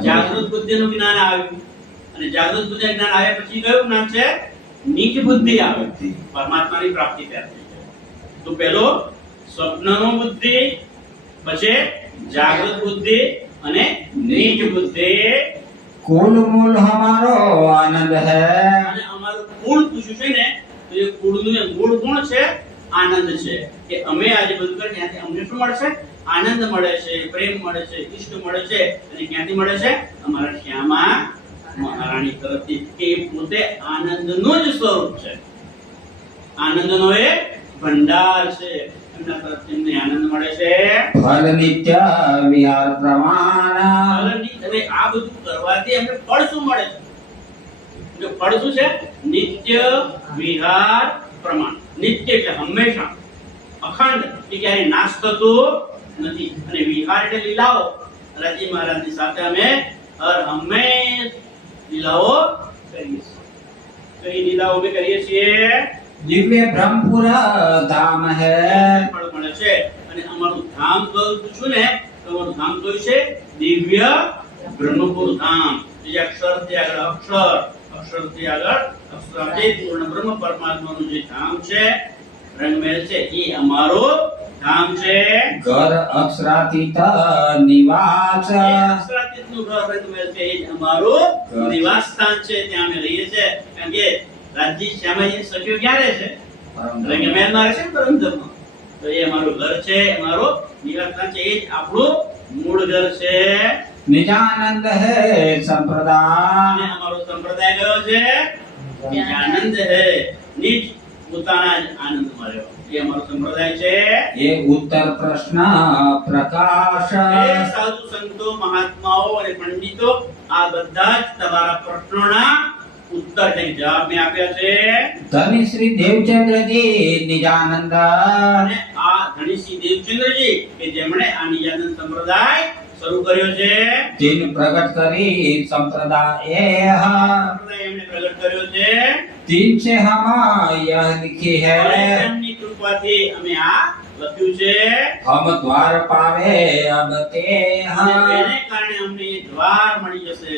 જાગૃત બુદ્ધિનું જ્ઞાન આવ્યું. અને જાગૃત બુદ્ધિ જ્ઞાન આવ્યા પછી કયું જ્ઞાન છે? નીચ બુદ્ધિ આવે. પરમાત્માની પ્રાપ્તિ થાય છે. તો પહેલો સ્વપ્નનો બુદ્ધિ, પછી જાગૃત બુદ્ધિ અને નીચ બુદ્ધિ. कुल मूल हमारो आनंद है અને અમારું કુળ પૂછ્યું છે ને, તો એ કુળનું મૂળ ગુણ છે આનંદ છે. કે અમે આજે બધું કરીએ ત્યાંથી અમને શું મળે છે? આનંદ મળે છે, પ્રેમ મળે છે, ઈષ્ટ મળે છે. અને ક્યાંથી મળે છે? અમારા શ્યામા મહારાણી તરફથી. કે એ પોતે આનંદનું જ સ્વરૂપ છે, આનંદનો એ ભંડાર છે. એમના તરફથી અમને આનંદ મળે છે. फल नित्य विहार प्रमाण અને આ બધું કરવાથી અમને ફળ શું મળે છે? જો ફળ શું છે? નિત્ય વિહાર પ્રમાણ. નિત્ય એટલે હંમેશા, અખંડ, કે ક્યારે નાશ થતો નથી. અને વિહાર એટલે લીલાઓ. રાજી મહારાજની સાથે અમે હર હંમેશ લીલાઓ કરીએ છીએ. કઈ લીલાઓ અમે કરીએ છીએ? दिव्य ब्रह्मपुर धाम है ફળ મળે છે. અને અમારું ધામ કયું પૂછું ને, તો અમારું ધામ કયું છે? દિવ્ય બ્રહ્મપુર ધામ. જે અક્ષરથી આગળ અક્ષર, અક્ષરથી આગળ અક્ષરાતીત પૂર્ણ બ્રહ્મ પરમાત્માનું જે ધામ છે, રંગમહેલ છે, એ અમારું ધામ છે. घर अक्षरातीत निवास એ અક્ષરાતીતનું ઘર રંગમહેલ છે, એ જ અમારું નિવાસ સ્થાન છે. ત્યાં અમે રહીએ છીએ. કારણ કે રાજજી શ્યામાજી સખીઓ ક્યાં રહે છે? રંગમહેલમાં રહે છે ને, પરમધામમાં. તો એ અમારું ઘર છે, અમારું નિવાસ સ્થાન છે. એ જ આપણું મૂળ ઘર છે. निजानंद है संप्रदाय અને અમારો સંપ્રદાય કયો છે? આનંદ હે. નિજ પોતાના જ આનંદમાં રહ્યો, એ અમારો સંપ્રદાય છે. ये उत्तर प्रश्न प्रकाश એ સાધુ સંતો, મહાત્માઓ અને પંડિતો આ બધા જ તમારા પ્રશ્નોના ઉત્તર કે જવાબ મેં આપ્યા છે. धनी श्री देवचंद्र जी निजानंद અને આ ધણીસિંહ દેવચંદ્રજી કે જેમણે આ નિજાનંદ સંપ્રદાય શરૂ કર્યો છે, जिन प्रकट करी संप्रदाय સંપ્રદાય એમણે પ્રગટ કર્યો છે. तीन से हम यह लिखी અને है એમની કૃપાથી અમે આ લખ્યું છે. हम द्वार पावे अब ते અને એને કારણે અમને એ દ્વાર મળી જશે.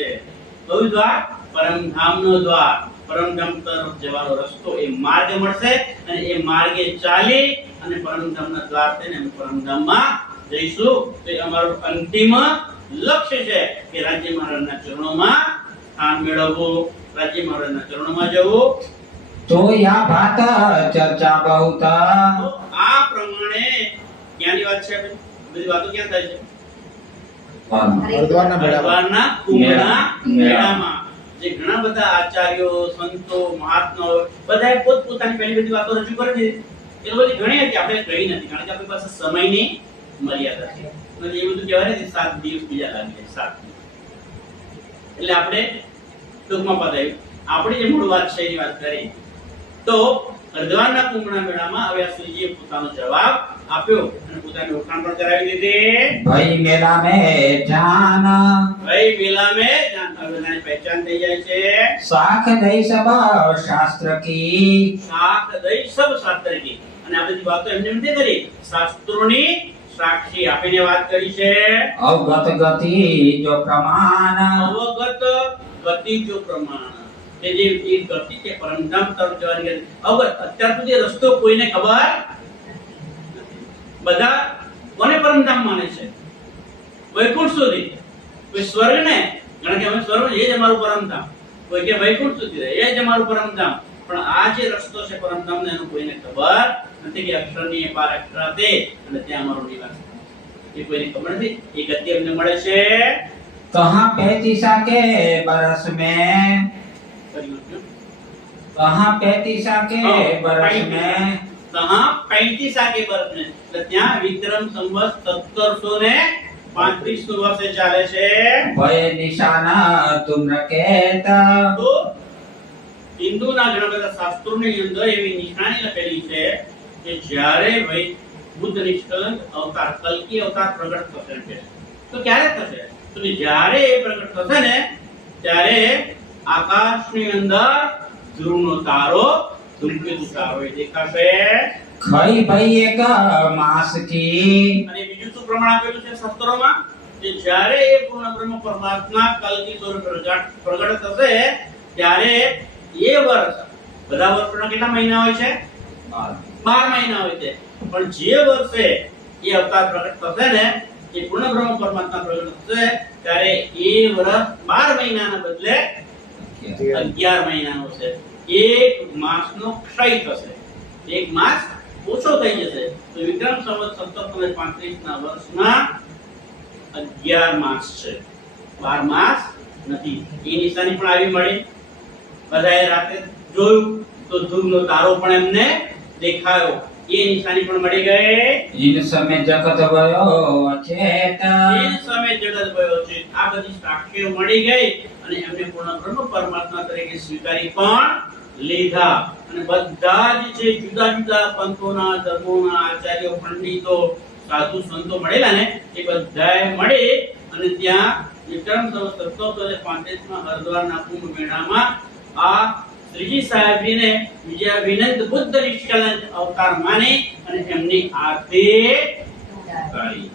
કયું દ્વાર? પરમધામનો દ્વાર. પરમધામ તરફ જવાનો રસ્તો, એ માર્ગ મળશે. અને એ માર્ગે ચાલી અને પરમધામના દ્વાર થઈને અમે પરમધામમાં જઈશું. તો એ અમારું અંતિમ લક્ષ્ય છે કે રાજ્ય મહારાજના ચરણોમાં સ્થાન મેળવવું, રાજ્ય મહારાજના ચરણોમાં જવું. तो यह बात चर्चा बहुत તો આ પ્રમાણે ક્યાંની વાત છે? બધી વાતો ક્યાં થાય છે? હરિદ્વારના કુંભના મેળામાં. જે ઘણા બધા આચાર્યો, સંતો, મહાત્માઓ બધાએ પોતપોતાની પહેલી બધી વાતો રજૂ કરી દીધી. એ બધી ઘણી હતી, આપણે કહી નથી, કારણ કે આપણી પાસે સમયની મર્યાદા છે. અને એ બધું કહેવાય ને 7 દિવસ બીજા લાગી જાય, 7 દિવસ. એટલે આપણે ટૂંકમાં પતાવ્યું. આપણી જે મૂળ વાત છે એની વાત કરી. તો હરિદ્વારના કુંભના મેળામાં હવે આ શ્રીજીએ પોતાનો જવાબ આપ્યો અને પોતાની ઓળખાણ પણ કરાવી દીધી. भाई मेला में जान ભાઈ મેલા મે જાનતા બધાની પહેચાન થઈ જાય છે. साख दई सब शास्त्र की શાસ્ત્ર દઈ સબ શાસ્ત્ર કી. અને આ બધી વાતો એમને નથી કરી, શાસ્ત્રોની સાક્ષી આપીને વાત કરી છે. अवगत गति जो प्रमाण અવગત ગતિ જો પ્રમાણ. કે જે એ ગતિ કે પરમધામ તરફ જવાની ગતિ. અવગત અત્યાર સુધી રસ્તો કોઈને ખબર નથી. બધા કોને પરમધામ માને છે? વૈકુંઠ સુધી. કોઈ સ્વર્ગ ને, કારણ કે અમે સ્વર્ગ એ જ અમારું પરમધામ. કોઈ કે વૈકુંઠ સુધી એ જ અમારું પરમધામ. પણ આ જે રસ્તો છે પરમધામ નો, એનું કોઈને ખબર નથી કે અક્ષરની એ પાર અક્ષરાતે અને ત્યાં અમારો નિવાસ છે. એ કોઈને ખબર નથી. એ ગતિ અમને મળે છે. कहाँ 35 के बरस में कहाँ 35 के बरस में कहाँ 35 के बरस में. એટલે ત્યાં વિક્રમ સંવત 1735 વર્ષે ચાલે છે. भय निशाना तुम रकेत તો હિન્દુના ઘણા બધા શાસ્ત્રોની અંદર એવી નિશાની લખેલી છે કે જ્યારે ભાઈ બુદ્ધ નિષ્કલંક અવતાર કલ્કી અવતાર પ્રગટ થશે એમ કે છે. તો ક્યારે થશે? તો કે જ્યારે એ પ્રગટ થશે ને ત્યારે આકાશની અંદર ધ્રુવનો તારો ધૂમકેતુ તારો એ દેખાશે. ખઈ ભાઈ એક માસ કી અને બીજું શું પ્રમાણ આપેલું છે શાસ્ત્રોમાં કે જ્યારે એ પૂર્ણ બ્રહ્મ પરમાત્મા કલ્કી સ્વરૂપે પ્રગટ થશે ત્યારે એ વર્ષ, બધા વર્ષોના કેટલા મહિના હોય છે? 12 મહિના હોય છે. પણ જે વર્ષે એ અવતાર પ્રગટ થશે ને એ પૂર્ણ બ્રહ્મ પરમાત્મા પ્રગટ થશે ત્યારે એ વર્ષ 12 મહિનાના બદલે 11 મહિનાનો છે. એક માસનો ક્ષય થશે, એક માસ ઓછો થઈ જશે. તો વિક્રમ સંવત 1735 ના વર્ષમાં 11 માસ છે, 12 માસ નથી. એ નિશાની પણ આવી મળી. બધાએ રાતે જોયું તો ધ્રુવનો તારો પણ એમને દેખાયો. એ નિશાની પણ મળી ગઈ. ઇન સમય જગત ભયો અચેત એ સમય જગત ભયો છે. આ બધી સાક્ષીઓ મળી ગઈ અને એમને પૂર્ણ બ્રહ્મ પરમાત્મા તરીકે સ્વીકારી પણ લીધા. અને બધા જ જે જુદા જુદા પંથોના, ધર્મોના આચાર્યો, પંડિતો, સાધુ સંતો મળેલા ને એ બધાએ મળી અને ત્યાં વિક્રમ સંવત 1735 માં હરિદ્વારના કુંભ મેળામાં આ શ્રીજી સાહેબજીને વિજયાભિનંદ બુદ્ધ નિષ્કલંક અવતાર માની અને એમની આરતી કરી.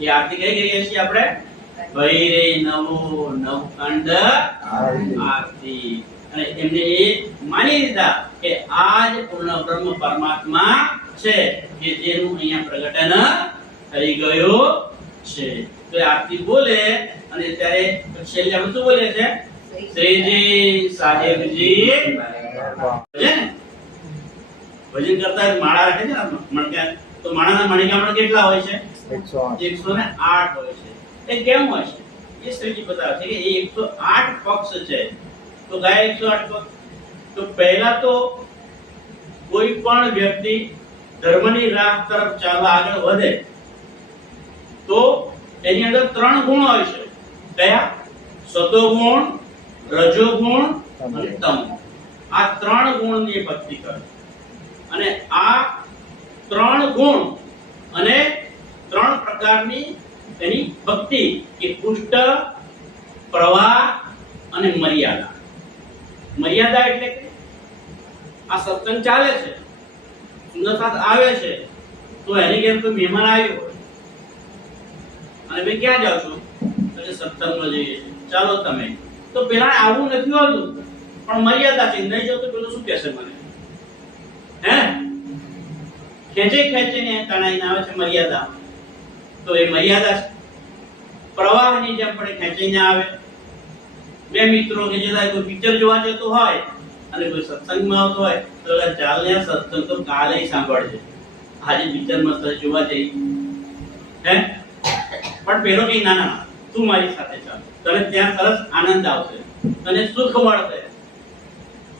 એ આરતી કઈ કરીએ છીએ આપણે? ભૈરે નવો નવખંડ આરતી. અને એમને એ માની લીધા કે આ જ પૂર્ણ બ્રહ્મ પરમાત્મા છે કે જેનું અહીંયા પ્રગટન થઈ ગયું છે. તો એ આરતી બોલે અને ત્યારે છેલ્લે આપણે શું બોલે છે? શ્રીજી સાહેબજી ભજન. ભજન કરતા માળા રાખે છે ને મણકા. તો માળાના મણકા કેટલા હોય છે? 108 હોય છે. એ કેમ હોય છે? એ શ્રીજી બતાવે છે કે એ 108 પક્ષ છે. તો ગાય 108 પક્ષ. તો પહેલા તો કોઈ પણ વ્યક્તિ ધર્મની રાહ તરફ ચાલવા આગળ વધે તો એની અંદર 3 ગુણ હોય છે. કયા? સતોગુણ, રજોગુણ અને તમોગુણ. આ 3 ગુણની ભક્તિ કરે. અને આ 3 ગુણ અને 3 પ્રકારની એની ભક્તિ કે પુષ્ટ, પ્રવાહ અને મર્યાદા. મર્યાદા એટલે કે આ સત્સંગ ચાલે છે, સુંદર સાથ આવે છે તો એની ઘેર કોઈ મહેમાન આવ્યો હોય અને ભાઈ ક્યાં જાવ છો? એટલે સત્સંગમાં જઈએ છીએ. ચાલો તમે. તો પેલા આવું નથી હોતું પણ મર્યાદા છે. નહીં જો તો પેલો શું કહેશે મને? હે? ખેંચીને તણાઈને આવે છે મર્યાદા. તો એ મર્યાદા છે. પ્રવાહની જેમ પણ ખેંચીને આવે. બે મિત્રો કે જેલા કોઈ પિક્ચર જોવા જતો હોય અને કોઈ સત્સંગમાં આવતો હોય તો ચાલ ને સત્સંગ તો કાલે સાંભળજે, આજે પિક્ચર મસ્ત જોવા જઈ. હે? પણ પેલો કઈ ના ના તું મારી સાથે ચાલ, તને ત્યાં સરસ આનંદ આવશે, તને સુખ મળશે.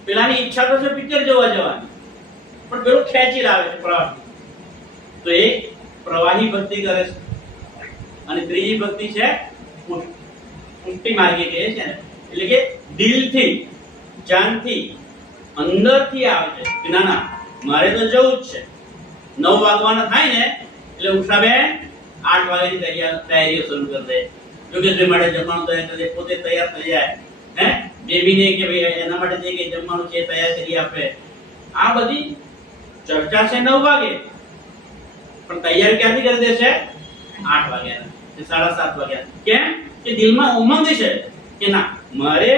પેલાની ઈચ્છા તો છે પિક્ચર જોવા જવાની પણ પેલો ખેંચી લાવે છે પ્રવાહ. તો એ પ્રવાહી ભક્તિ કરે છે. અને ત્રીજી ભક્તિ છે પુષ્ટિ માર્ગે કહે છે ને, એટલે કે દિલથી, જાનથી, અંદરથી આવે છે કે ના ના મારે તો જવું જ છે. 9 વાગવાના થાય ને એટલે ઉષાબેન 8 વાગ્યાની તૈયારીઓ શરૂ કરી દે. યોગેશભાઈ માટે જમવાનું તૈયાર કરી દે, પોતે તૈયાર થઈ જાય. હે? બેબીને કે ભાઈ એના માટે જે કે જમવાનું છે તૈયાર કરી આપે. આ બધી ચર્ચા છે 9 વાગે પણ તૈયાર ક્યાંથી કરી દે છે? 8 વાગ્યાના, 7:30 વાગ્યા. કેમ? કે દિલમાં ઉમંગ છે કે ના મારે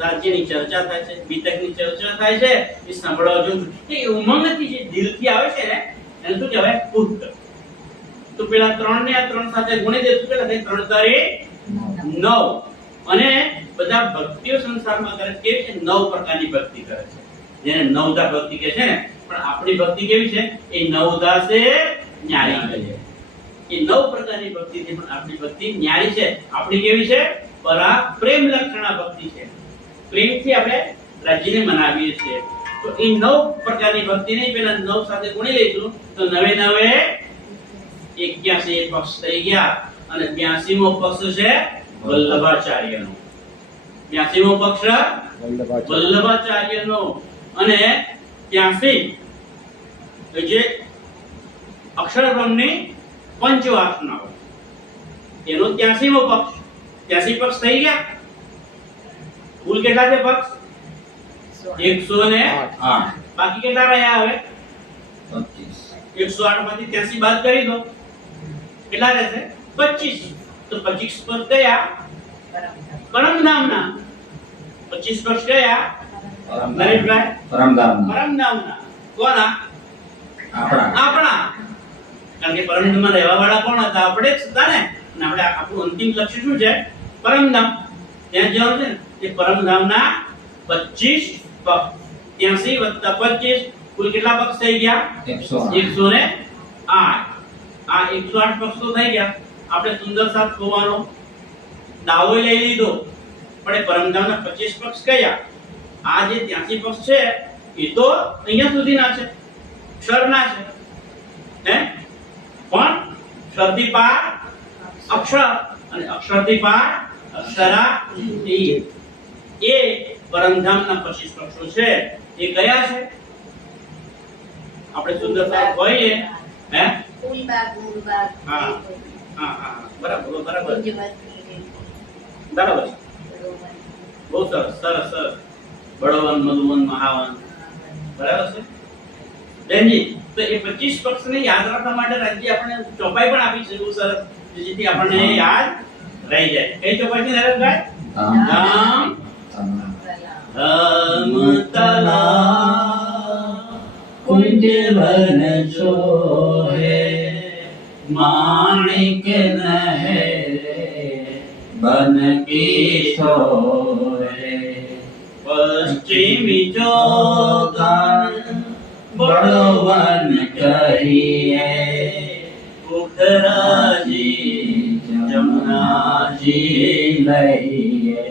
રાજ્યની ચર્ચા થાય છે, બીતકની ચર્ચા થાય છે, એ સાંભળવા જવું છું. એ ઉમંગથી જે દિલથી આવે છે ને એને શું કહેવાય? પુષ્ટ. તો પેલા 3 ને આ 3 સાથે ગુણી દેશું કેટલા થાય? 3 તારી 9. અને બધા ભક્તિઓ સંસારમાં કરે છે કેવી છે? 9 પ્રકારની ભક્તિ કરે છે, જેને નવદા ભક્તિ કહે છે ને. પણ આપણી ભક્તિ કેવી છે? એ નવદા સે ન્યારી છે. એ 9 પ્રકારની ભક્તિ છે પણ આપણી ભક્તિ ન્યારી છે. આપણી કેવી છે? પરા પ્રેમ લક્ષણા ભક્તિ છે. પ્રેમથી આપણે રાજ્યને મનાવીએ છીએ. તો એ 9 પ્રકારની ભક્તિ નહીં, પેલા 9 સાથે ગુણી લઈશું તો 9 × 9 81 પક્ષ થઈ ગયા. અને 82મો પક્ષ છે વલ્લભાચાર્યનો. 82મો પક્ષ વલ્લભાચાર્યનો. અને 83 તો જે અક્ષર બ્રહ્મની પંચવાસનાઓ એનો 83મો પક્ષ. 83 પક્ષ થઈ ગયા. કુલ કેટલા છે પક્ષ? 108. બાકી કેટલા રહ્યા હવે? 108 માંથી 83 બાદ કરી દો. કેટલા રહેશે? 25. તો 25 પક્ષ કયા? પરમધામના. 25 પક્ષ કયા? નરેશભાઈ? પરમધામના. કોના? આપણા. કારણ કે પરમધામમાં રહેવા વાળા કોણ હતા? આપણે જ હતા ને. અને આપણે આપણું અંતિમ લક્ષ્ય શું છે? પરમધામ. ત્યાં જવાનું છે ને એ પરમધામના 25 પક્ષ. 83 + 25 કુલ કેટલા પક્ષ થઈ ગયા? 108. આ 108 પક્ષ તો થઈ ગયા. આપણે સુંદર સાથ ખોવાનો દાવો લઈ લીધો. પણ એ પરમધામના 25 પક્ષ કયા? આ જે 83 પક્ષ છે એ તો અહીંયા સુધીના છે, અક્ષરના છે. હે? પણ અક્ષરથી પાર અક્ષર અને અક્ષરથી પાર અક્ષરા. એ પરમધામના 25 પક્ષો છે. એ કયા છે? આપણે સુંદર સાહેબ કહીએ. હે? હા. બરાબર. બહુ સરસ. બળવન, મધુવન, મહાવન. બરાબર છે બેનજી? તો એ 25 પક્ષને યાદ રાખવા માટે રાજ્ય આપણે ચોપાઈ પણ આપી છે. બહુ સરસ, જેથી આપણને યાદ રહી જાય. કઈ ચોપાઈ છે નરેશભાઈ? ધામ તલા કુંજ વન સોહે માણિક નહે બન કિશોરે પશ્ચિમી ચોગન બળવન કહીએ પુખરાજી જમનાજી લઈએ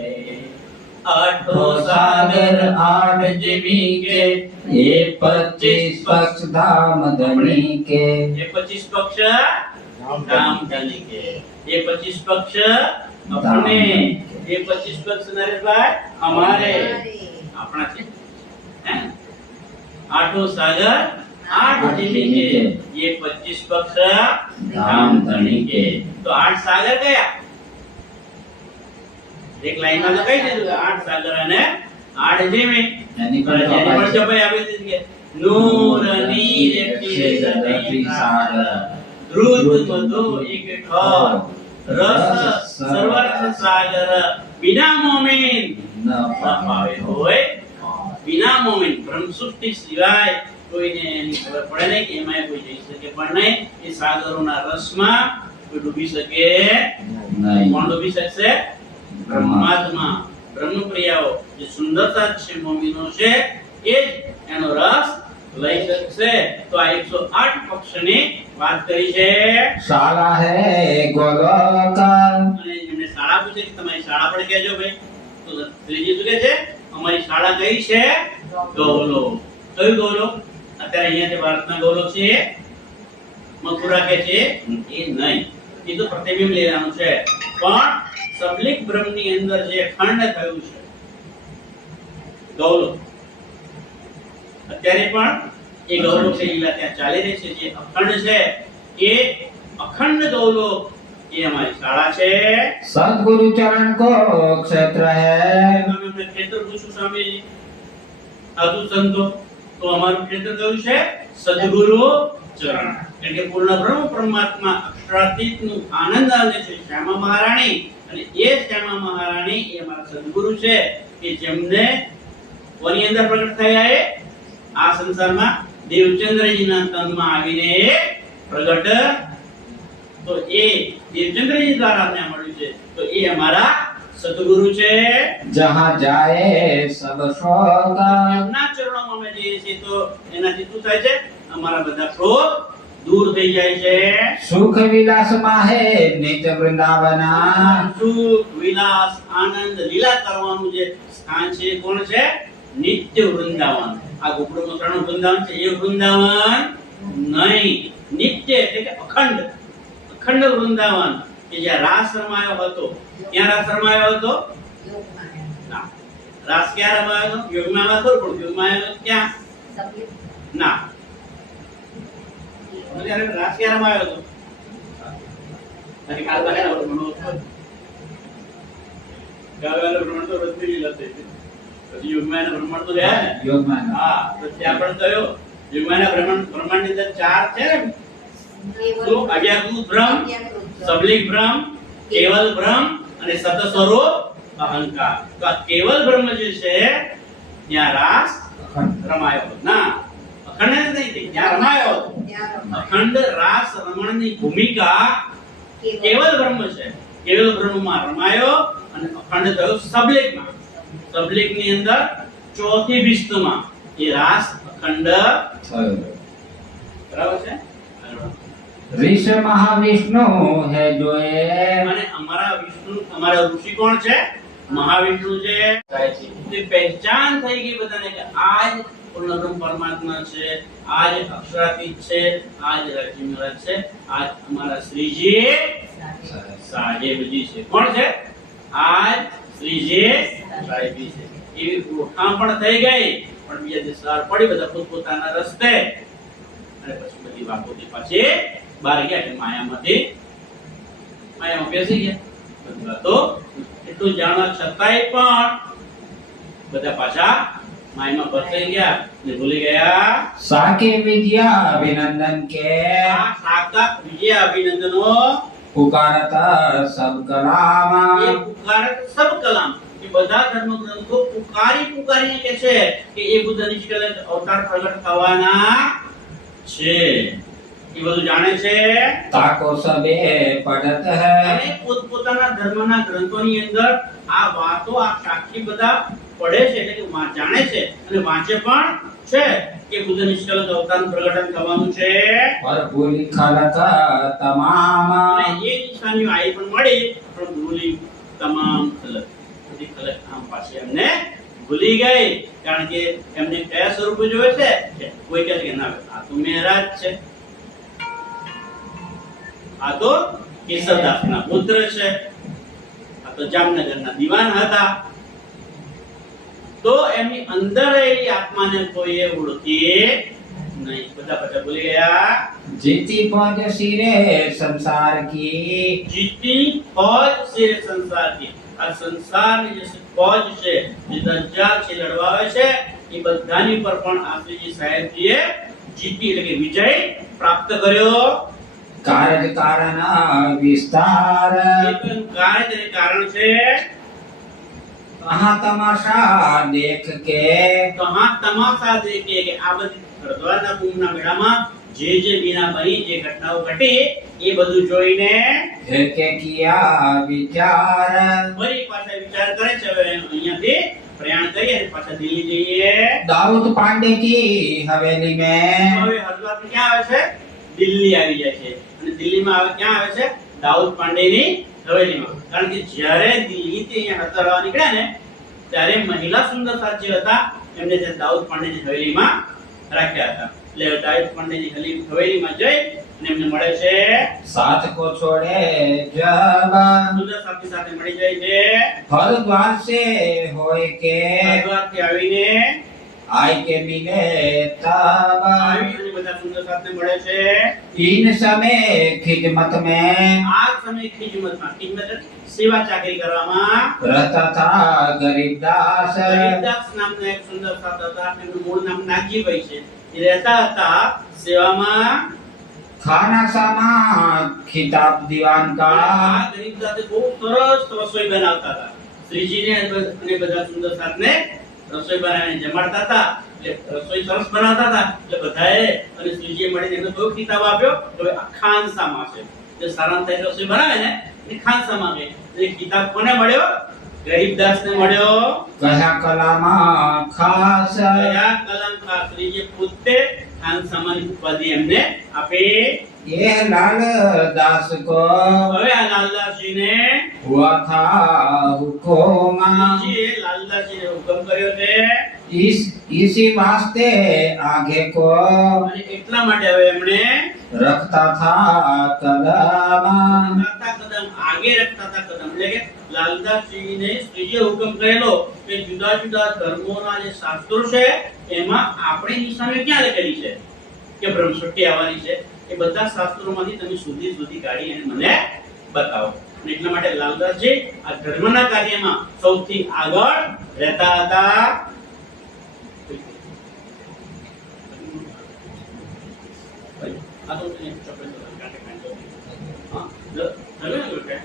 આઠો સાગર આઠ જીવી કે ये 25 पक्ष धाम धनी के. ये 25 पक्ष धाम धनी के. ये 25 पक्ष अपने. ये 25 पक्ष नरेशभाई हमारे अपना છે. हैं? आठों सागर आठ जीवी के. ये 25 पक्ष धाम धनी के. तो 8 सागर कया? એક લાઈનમાં તો કહી દીધું કે 8 સાગર અને 8 જીવી. यानी પણ ચોપાઈ આપી દીધી કે નૂર નીર ક્ષીરથી સાગર દ્રુત મધુ એક ઠોર રસ સર્વરસ સાગર વિના મોમીન ન પાવે હોય. વિના મોમીન બ્રહ્મ સૃષ્ટિ સિવાય કોઈને એની ખબર પડે નહીં કે એમાં કોઈ જઈ શકે પણ નહીં. એ સાગરોના રસમાં કોઈ ડૂબી શકે નહીં. કોણ ડૂબી શકશે? બ્રહ્માત્મા. બ્રહ્મપ્રિયાઓ જે સુંદરતા છે મોમીનો છે એ જ એનો રસ લઈ શકશે. તો આ 108 પક્ષની વાત કરી છે. शाला है गोलोक. અને એમને શાળા પૂછે કે તમારી શાળા પણ કહેજો ભાઈ. તો ત્રીજી શું કહે છે? અમારી શાળા કઈ છે? ગૌલોક. કયું ગૌલોક? અત્યારે અહીંયા જે ભારતના ગૌલોક છે મથુરા કે છે એ નહીં. એ તો પ્રતિબિંબ લેવાનું છે. પણ સબલિક બ્રહ્મની અંદર જે ખંડ થયું છે ગૌલોક, અત્યારે પણ એ ગૌલોક છે લીલા ત્યાં ચાલી રહી છે. જે અખંડ છે એ અખંડ ગૌલોક એ અમારી શાળા છે. सदगुरु चरण को क्षेत्र है. તમે અમને ક્ષેત્ર પૂછો સ્વામીજી, સાધુ સંતો, તો અમારું ક્ષેત્ર કયું છે? સદગુરુ ચરણ. એટલે કે પૂર્ણ બ્રહ્મ પરમાત્મા અક્ષરાતીતનું આનંદ આવે છે શ્યામા મહારાણી. અને એ શ્યામા મહારાણી એ અમારા સદગુરુ છે કે જેમને કોની અંદર પ્રગટ થયા? એ આ સંસારમાં દેવચંદ્રજીના તનમાં આવીને પ્રગટ. તો એ દેવચંદ્રજી દ્વારા અમને મળ્યું છે. તો એ અમારા સદગુરુ છે. जहाँ जाए सब शोक. એમના ચરણોમાં અમે જઈએ છીએ તો એનાથી શું થાય છે? અમારા બધા ક્રોધ દૂર થઈ જાય છે. सुख विलास माहे नित्य वृंदावना. સુખ વિલાસ આનંદ લીલા કરવાનું જે સ્થાન છે કોણ છે? નિત્ય વૃંદાવન. આ ગોકુળમાં ત્રણ વૃંદાવન છે. એ વૃંદાવન નહીં, નિત્ય એટલે કે અખંડ. અખંડ વૃંદાવન કે જ્યાં રાસ રમાયો હતો. ક્યાં રાસ રમાયો હતો? ના. રાસ ક્યાં રમાયો હતો? યોગમાં હતો. પણ યોગમાં આવ્યો ક્યાં? ના. ત્યારે રાસ ક્યારે રમાયો હતો? અને કાલ બારે ભ્રમણ હતો. કાલ બારે ભ્રમણ તો રત્ની લીલા થઈ હતી. પછી યુગમાના ભ્રમણ તો રહ્યા ને? યોગમાન. હા, તો ત્યાં પણ કયો યુગમાના બ્રહ્માંડની અંદર ચાર છે ને, તો અવ્યાકૃત બ્રહ્મ, સબલિક બ્રહ્મ, કેવલ બ્રહ્મ અને સત સ્વરૂપ અહંકાર. તો આ કેવલ બ્રહ્મ જે છે ત્યાં રાસ રમાયો હતો. ના, અખંડ નહીં, ત્યાં રમાયો હતો. અખંડ રાસ રમણની ભૂમિકા કેવલ બ્રહ્મ છે. કેવલ બ્રહ્મમાં રમાયો અને અખંડ થયો સબલિકમાં. સબલિકની અંદર ચોથી બિસ્તુમાં એ રાસ અખંડ થયો. બરાબર છે. ऋषि महाविष्णु है जो ये અને અમારા વિષ્ણુ, અમારા ઋષિ કોણ છે? મહાવિષ્ણુ છે. તે પહેચાન થઈ ગઈ બધાને કે આ જ પૂર્ણબ્રહ્મ પરમાત્મા છે, આ જ અક્ષરાતીત છે, આ જ રાજ્યમહારાજ છે, આ જ અમારા શ્રીજી સાહેબજી છે. કોણ છે? આ જ શ્રીજી સાહેબજી છે. એવી ઓળખાણ પણ થઈ ગઈ. પણ બીજા જે સાર પડી બધા પોતપોતાના રસ્તે, અને પછી બધી વાતોથી પાછી બહાર ગયા કે માયામાં બેસી ગયા. બધી વાતો એટલું જાણવા છતાંય પણ બધા પાછા માયામાં ફસાઈ ગયા ને ભૂલી ગયા. साके विद्या अभिनंदन के આ સાકા વિજય અભિનંદનો पुकारता सब कलाम એ પુકારત સબ કલામ. એ બધા ધર્મ ગ્રંથો પુકારીને કહે છે કે એ બુદ્ધ નિષ્કલંક અવતાર પ્રગટ થવાના છે. એ બધું જાણે છે. ताको सबे पढ़त है અને પોતપોતાના ધર્મના ગ્રંથોની અંદર આ વાતો, આ સાક્ષી બધા પડે છે, એટલે કે જાણે છે અને વાંચે પણ છે કે બુદ્ધ નિષ્કલંક અવતારનું પ્રગટન થવાનું છે. और भूली खलक तमाम અને એ નિશાનીઓ આવી પણ મળી, પણ ભૂલી તમામ ખલક, બધી ખલક આમ પાછી એમને ભૂલી ગઈ. કારણ કે એમને કયા સ્વરૂપ જોવે છે? કોઈ કહે છે કે ના, આ તો મહારાજ છે, આ તો કેશવદાસના પુત્ર છે, આ તો જામનગરના દિવાન હતા. તો એમની અંદર રહેલી આત્માને કોઈએ ઓળખી નહીં. બધા પાછા ભૂલી ગયા. जीती पौध सिरे संसार की જીતની ફौज છે સંસારની. આ સંસારની જે ફौज છે, જે દજ્જાલ છે, લડવા આવે છે, એ બધાની પર પણ આશ્રીજી સાહેબજીએ જીતી એટલે કે વિજય પ્રાપ્ત કર્યો. कारज कारण विस्तार એ તો એનું કાર્ય અને કારણ છે. कहाँ तमाशा देख के તો હા, તમાશા દેખીએ કે આ બધી હરદ્વારના કુંભના મેળામાં જે બીના બની, જે ઘટનાઓ ઘટી, એ બધું જોઈને है के किया विचार ફરી પાછા વિચાર કરે છે. હવે અહીંયાથી પ્રયાણ કરીએ અને પાછા દિલ્હી જઈએ. दाऊद पांडे की हवेली में હવે હરદ્વારથી ક્યાં આવે છે? દિલ્હી આવી જાય છે. અને દિલ્હીમાં આવે ક્યાં આવે છે? દાઉદ પાંડેની હવેલીમાં. કારણ કે જ્યારે દિલ્હીથી અહીંયા હરદ્વાર નીકળ્યા ને, ત્યારે મહિલા સુંદર સાચી હતા, એમને ત્યાં દાઉદ પાંડેની હવેલીમાં રાખ્યા હતા. એટલે દાઉદ પાંડેની હવેલીમાં જઈ અને એમને મળે છે. साथ को छोड़े जब સુંદર સાથી સાથે મળી જાય છે. हरिद्वार से होए के હરદ્વારથી આવીને आय के मिले तब આવી અને બધા સુંદર સાથે મળે છે. इन समय खिदमत में આ સમય ખિદમતમાં, ખિદમત એટલે સેવા ચાકરી કરવામાં रहता था गरीबदास ગરીબદાસ નામના એક સુંદર સાથ હતા. એમનું મૂળ નામ નાગજીભાઈ છે. એ રહેતા હતા સેવામાં. खाना सामा खिताब दीवान का આ ગરીબદાસે બહુ સરસ રસોઈ બનાવતા હતા. શ્રીજીને અને બધા સુંદર સાથને રસોઈ બનાવીને જમાડતા હતા. એટલે રસોઈ સરસ બનાવતા હતા. એટલે બધાએ અને શ્રીજીએ મળીને એમને કયો ખિતાબ આપ્યો? હવે આ ખાનસામા છે. જે સારામાં થાય રસોઈ બનાવે ને, એ ખાનસામા કહે. એ ખિતાબ કોને મળ્યો? ગરીબદાસને મળ્યો. कहा कलामा खास કયા કલમ ખાસ? શ્રીજીએ પોતે ખાનસામાની ઉપાધિ એમને આપી. ये लाल दास को હવે આ લાલદાસજીને हुआ था हुकुम શ્રીજીએ લાલદાસજીને હુકમ કર્યો છે. इसी वास्ते आगे को અને એટલા માટે હવે એમણે रखता था कदम રખતા કદમ, આગે રખતા હતા કદમ. એટલે કે લાલદાસજીને શ્રીજીએ હુકમ કરેલો કે જુદા જુદા ધર્મોના જે શાસ્ત્રો છે, એમાં આપણી નિશાની ક્યાં લખેલી છે કે બ્રહ્મસૃષ્ટિ આવવાની છે? એ બધા શાસ્ત્રોમાંથી તમે સુધી કાઢી અને મને બતાવો. અને એટલા માટે લાલદાસજી આ ધર્મના કાર્યમાં સૌથી આગળ રહેતા હતા.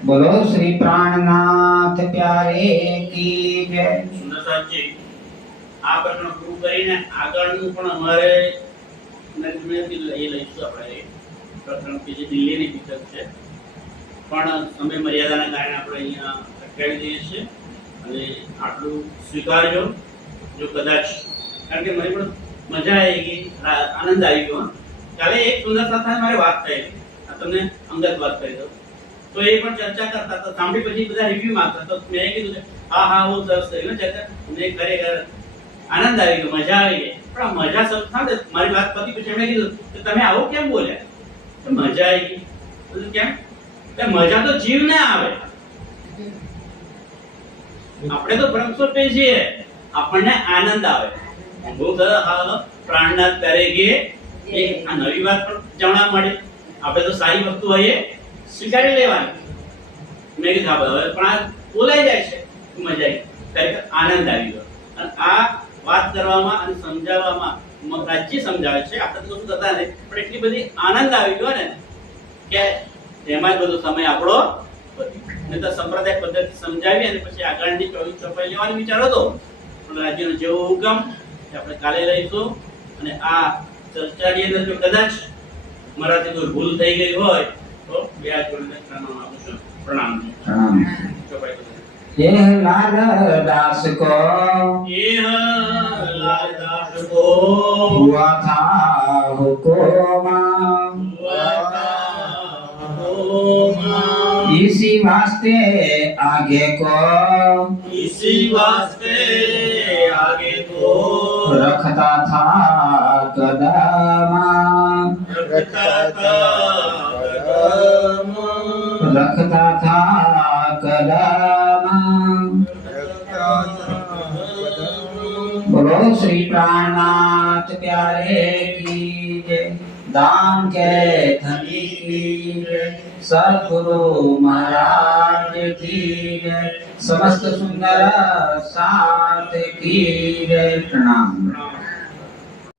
બોલો શ્રી પ્રાણનાથ પ્યારે કી જય. સુંદર સાહેબજી, આ પ્રકરણ પૂરું કરીને આગળનું પણ અમારે એ લઈશું આપણે પ્રકરણ કે જે દિલ્હીની પુસ્તક છે, પણ સમય મર્યાદાના કારણે આપણે અહીંયા અટકાવી દઈએ છીએ. અને આટલું સ્વીકારજો. જો કદાચ, કારણ કે મને પણ મજા આવી ગઈ, આનંદ આવી ગયો. કાલે એક સુંદર સાથે મારે વાત થઈ, તમને અંગત વાત કરી દઉં. તો એ પણ ચર્ચા કરતા હતા, સાંભળી પછી બધા રિવ્યુ માંગતા. તો મેં કીધું કે હા બહુ સરસ થયું ચર્ચા. મને ખરેખર આનંદ આવી ગયો, મજા આવી ગઈ. પણ આ મજા સરસ ના થાય. મારી વાત પતી પછી એમણે કીધું કે તમે આવું કેમ બોલ્યા? તો મજા આવી ગઈ. બધું કેમ? કે મજા તો જીવને આવે. આપણે તો બ્રહ્મસ્વરૂપે છીએ, આપણને આનંદ આવે. બહુ સરસ. પ્રાણનાથ કરેગે આ નવી વાત પણ જાણવા મળે. આપણે તો સારી વસ્તુ હોય સ્વીકારી લેવાની. મેં કીધું હવે પણ આ બોલાઈ જાય છે, મજા આવી, ખરેખર આનંદ આવી ગયો. અને આ વાત કરવામાં અને સમજાવવામાં રાજ્ય સમજાવે છે, આપણે તો શું કરતા નથી, પણ એટલી બધી આનંદ આવી ગયો ને કે એમાં જ બધો સમય આપણો નહીં તો સંપ્રદાય પદ્ધતિ સમજાવી અને પછી આગળની ચોપાઈ લેવાની વિચારો હતો. પણ રાજ્યનો જેવો હુકમ આપણે કાલે લઈશું. અને આ ચર્ચાની અંદર જો કદાચ મારાથી કોઈ ભૂલ થઈ ગઈ હોય તો બે હાથ જોડીને પ્રણામ આપું છું. પ્રણામ. ચોપાઈ लालदास को हुआ था हुकुम इसी वास्ते आगे को रखता था कदम रखता था कदम. बोलो श्री प्राणनाथ प्यारे की जय. दान के धनी की जय. सद्गुरु महाराज की जय. समस्त सुंदर साथ की जय. प्रणाम.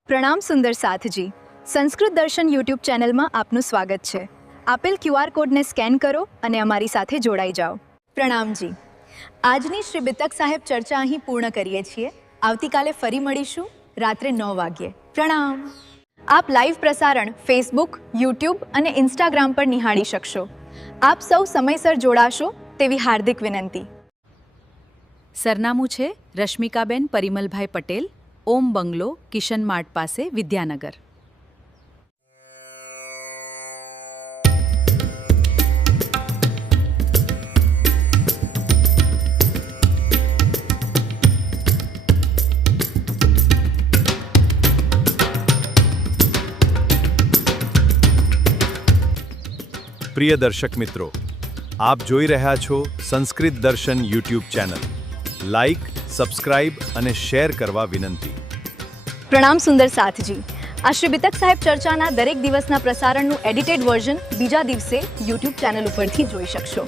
પ્રણામ સુંદર સાથજી. સંસ્કૃત દર્શન યુટ્યુબ ચેનલમાં આપનું સ્વાગત છે. આપેલ QR કોડને સ્કેન કરો અને અમારી સાથે જોડાઈ જાઓ. પ્રણામજી. આજની શ્રી બિતક સાહેબ ચર્ચા અહીં પૂર્ણ કરીએ છીએ. આવતીકાલે ફરી મળીશું રાત્રે 9 વાગ્યે. પ્રણામ. આપ લાઈવ પ્રસારણ ફેસબુક, યુટ્યુબ અને ઇન્સ્ટાગ્રામ પર નિહાળી શકશો. આપ સૌ સમયસર જોડાશો તેવી હાર્દિક વિનંતી. સરનામું છે રશ્મિકાબેન પરિમલભાઈ પટેલ, ઓમ બંગલો, કિશન માર્ટ પાસે, વિદ્યાનગર. પ્રિય દર્શક મિત્રો, આપ જોઈ રહ્યા છો સંસ્કૃત દર્શન યુટ્યુબ ચેનલ. લાઇક, સબસ્ક્રાઇબ અને શેર કરવા વિનંતી. પ્રણામ સુંદર સાથજી. આ શ્રી બિતક સાહેબ ચર્ચાના દરેક દિવસના પ્રસારણનું એડિટેડ વર્ઝન બીજા દિવસે યુટ્યુબ ચેનલ ઉપરથી જોઈ શકશો.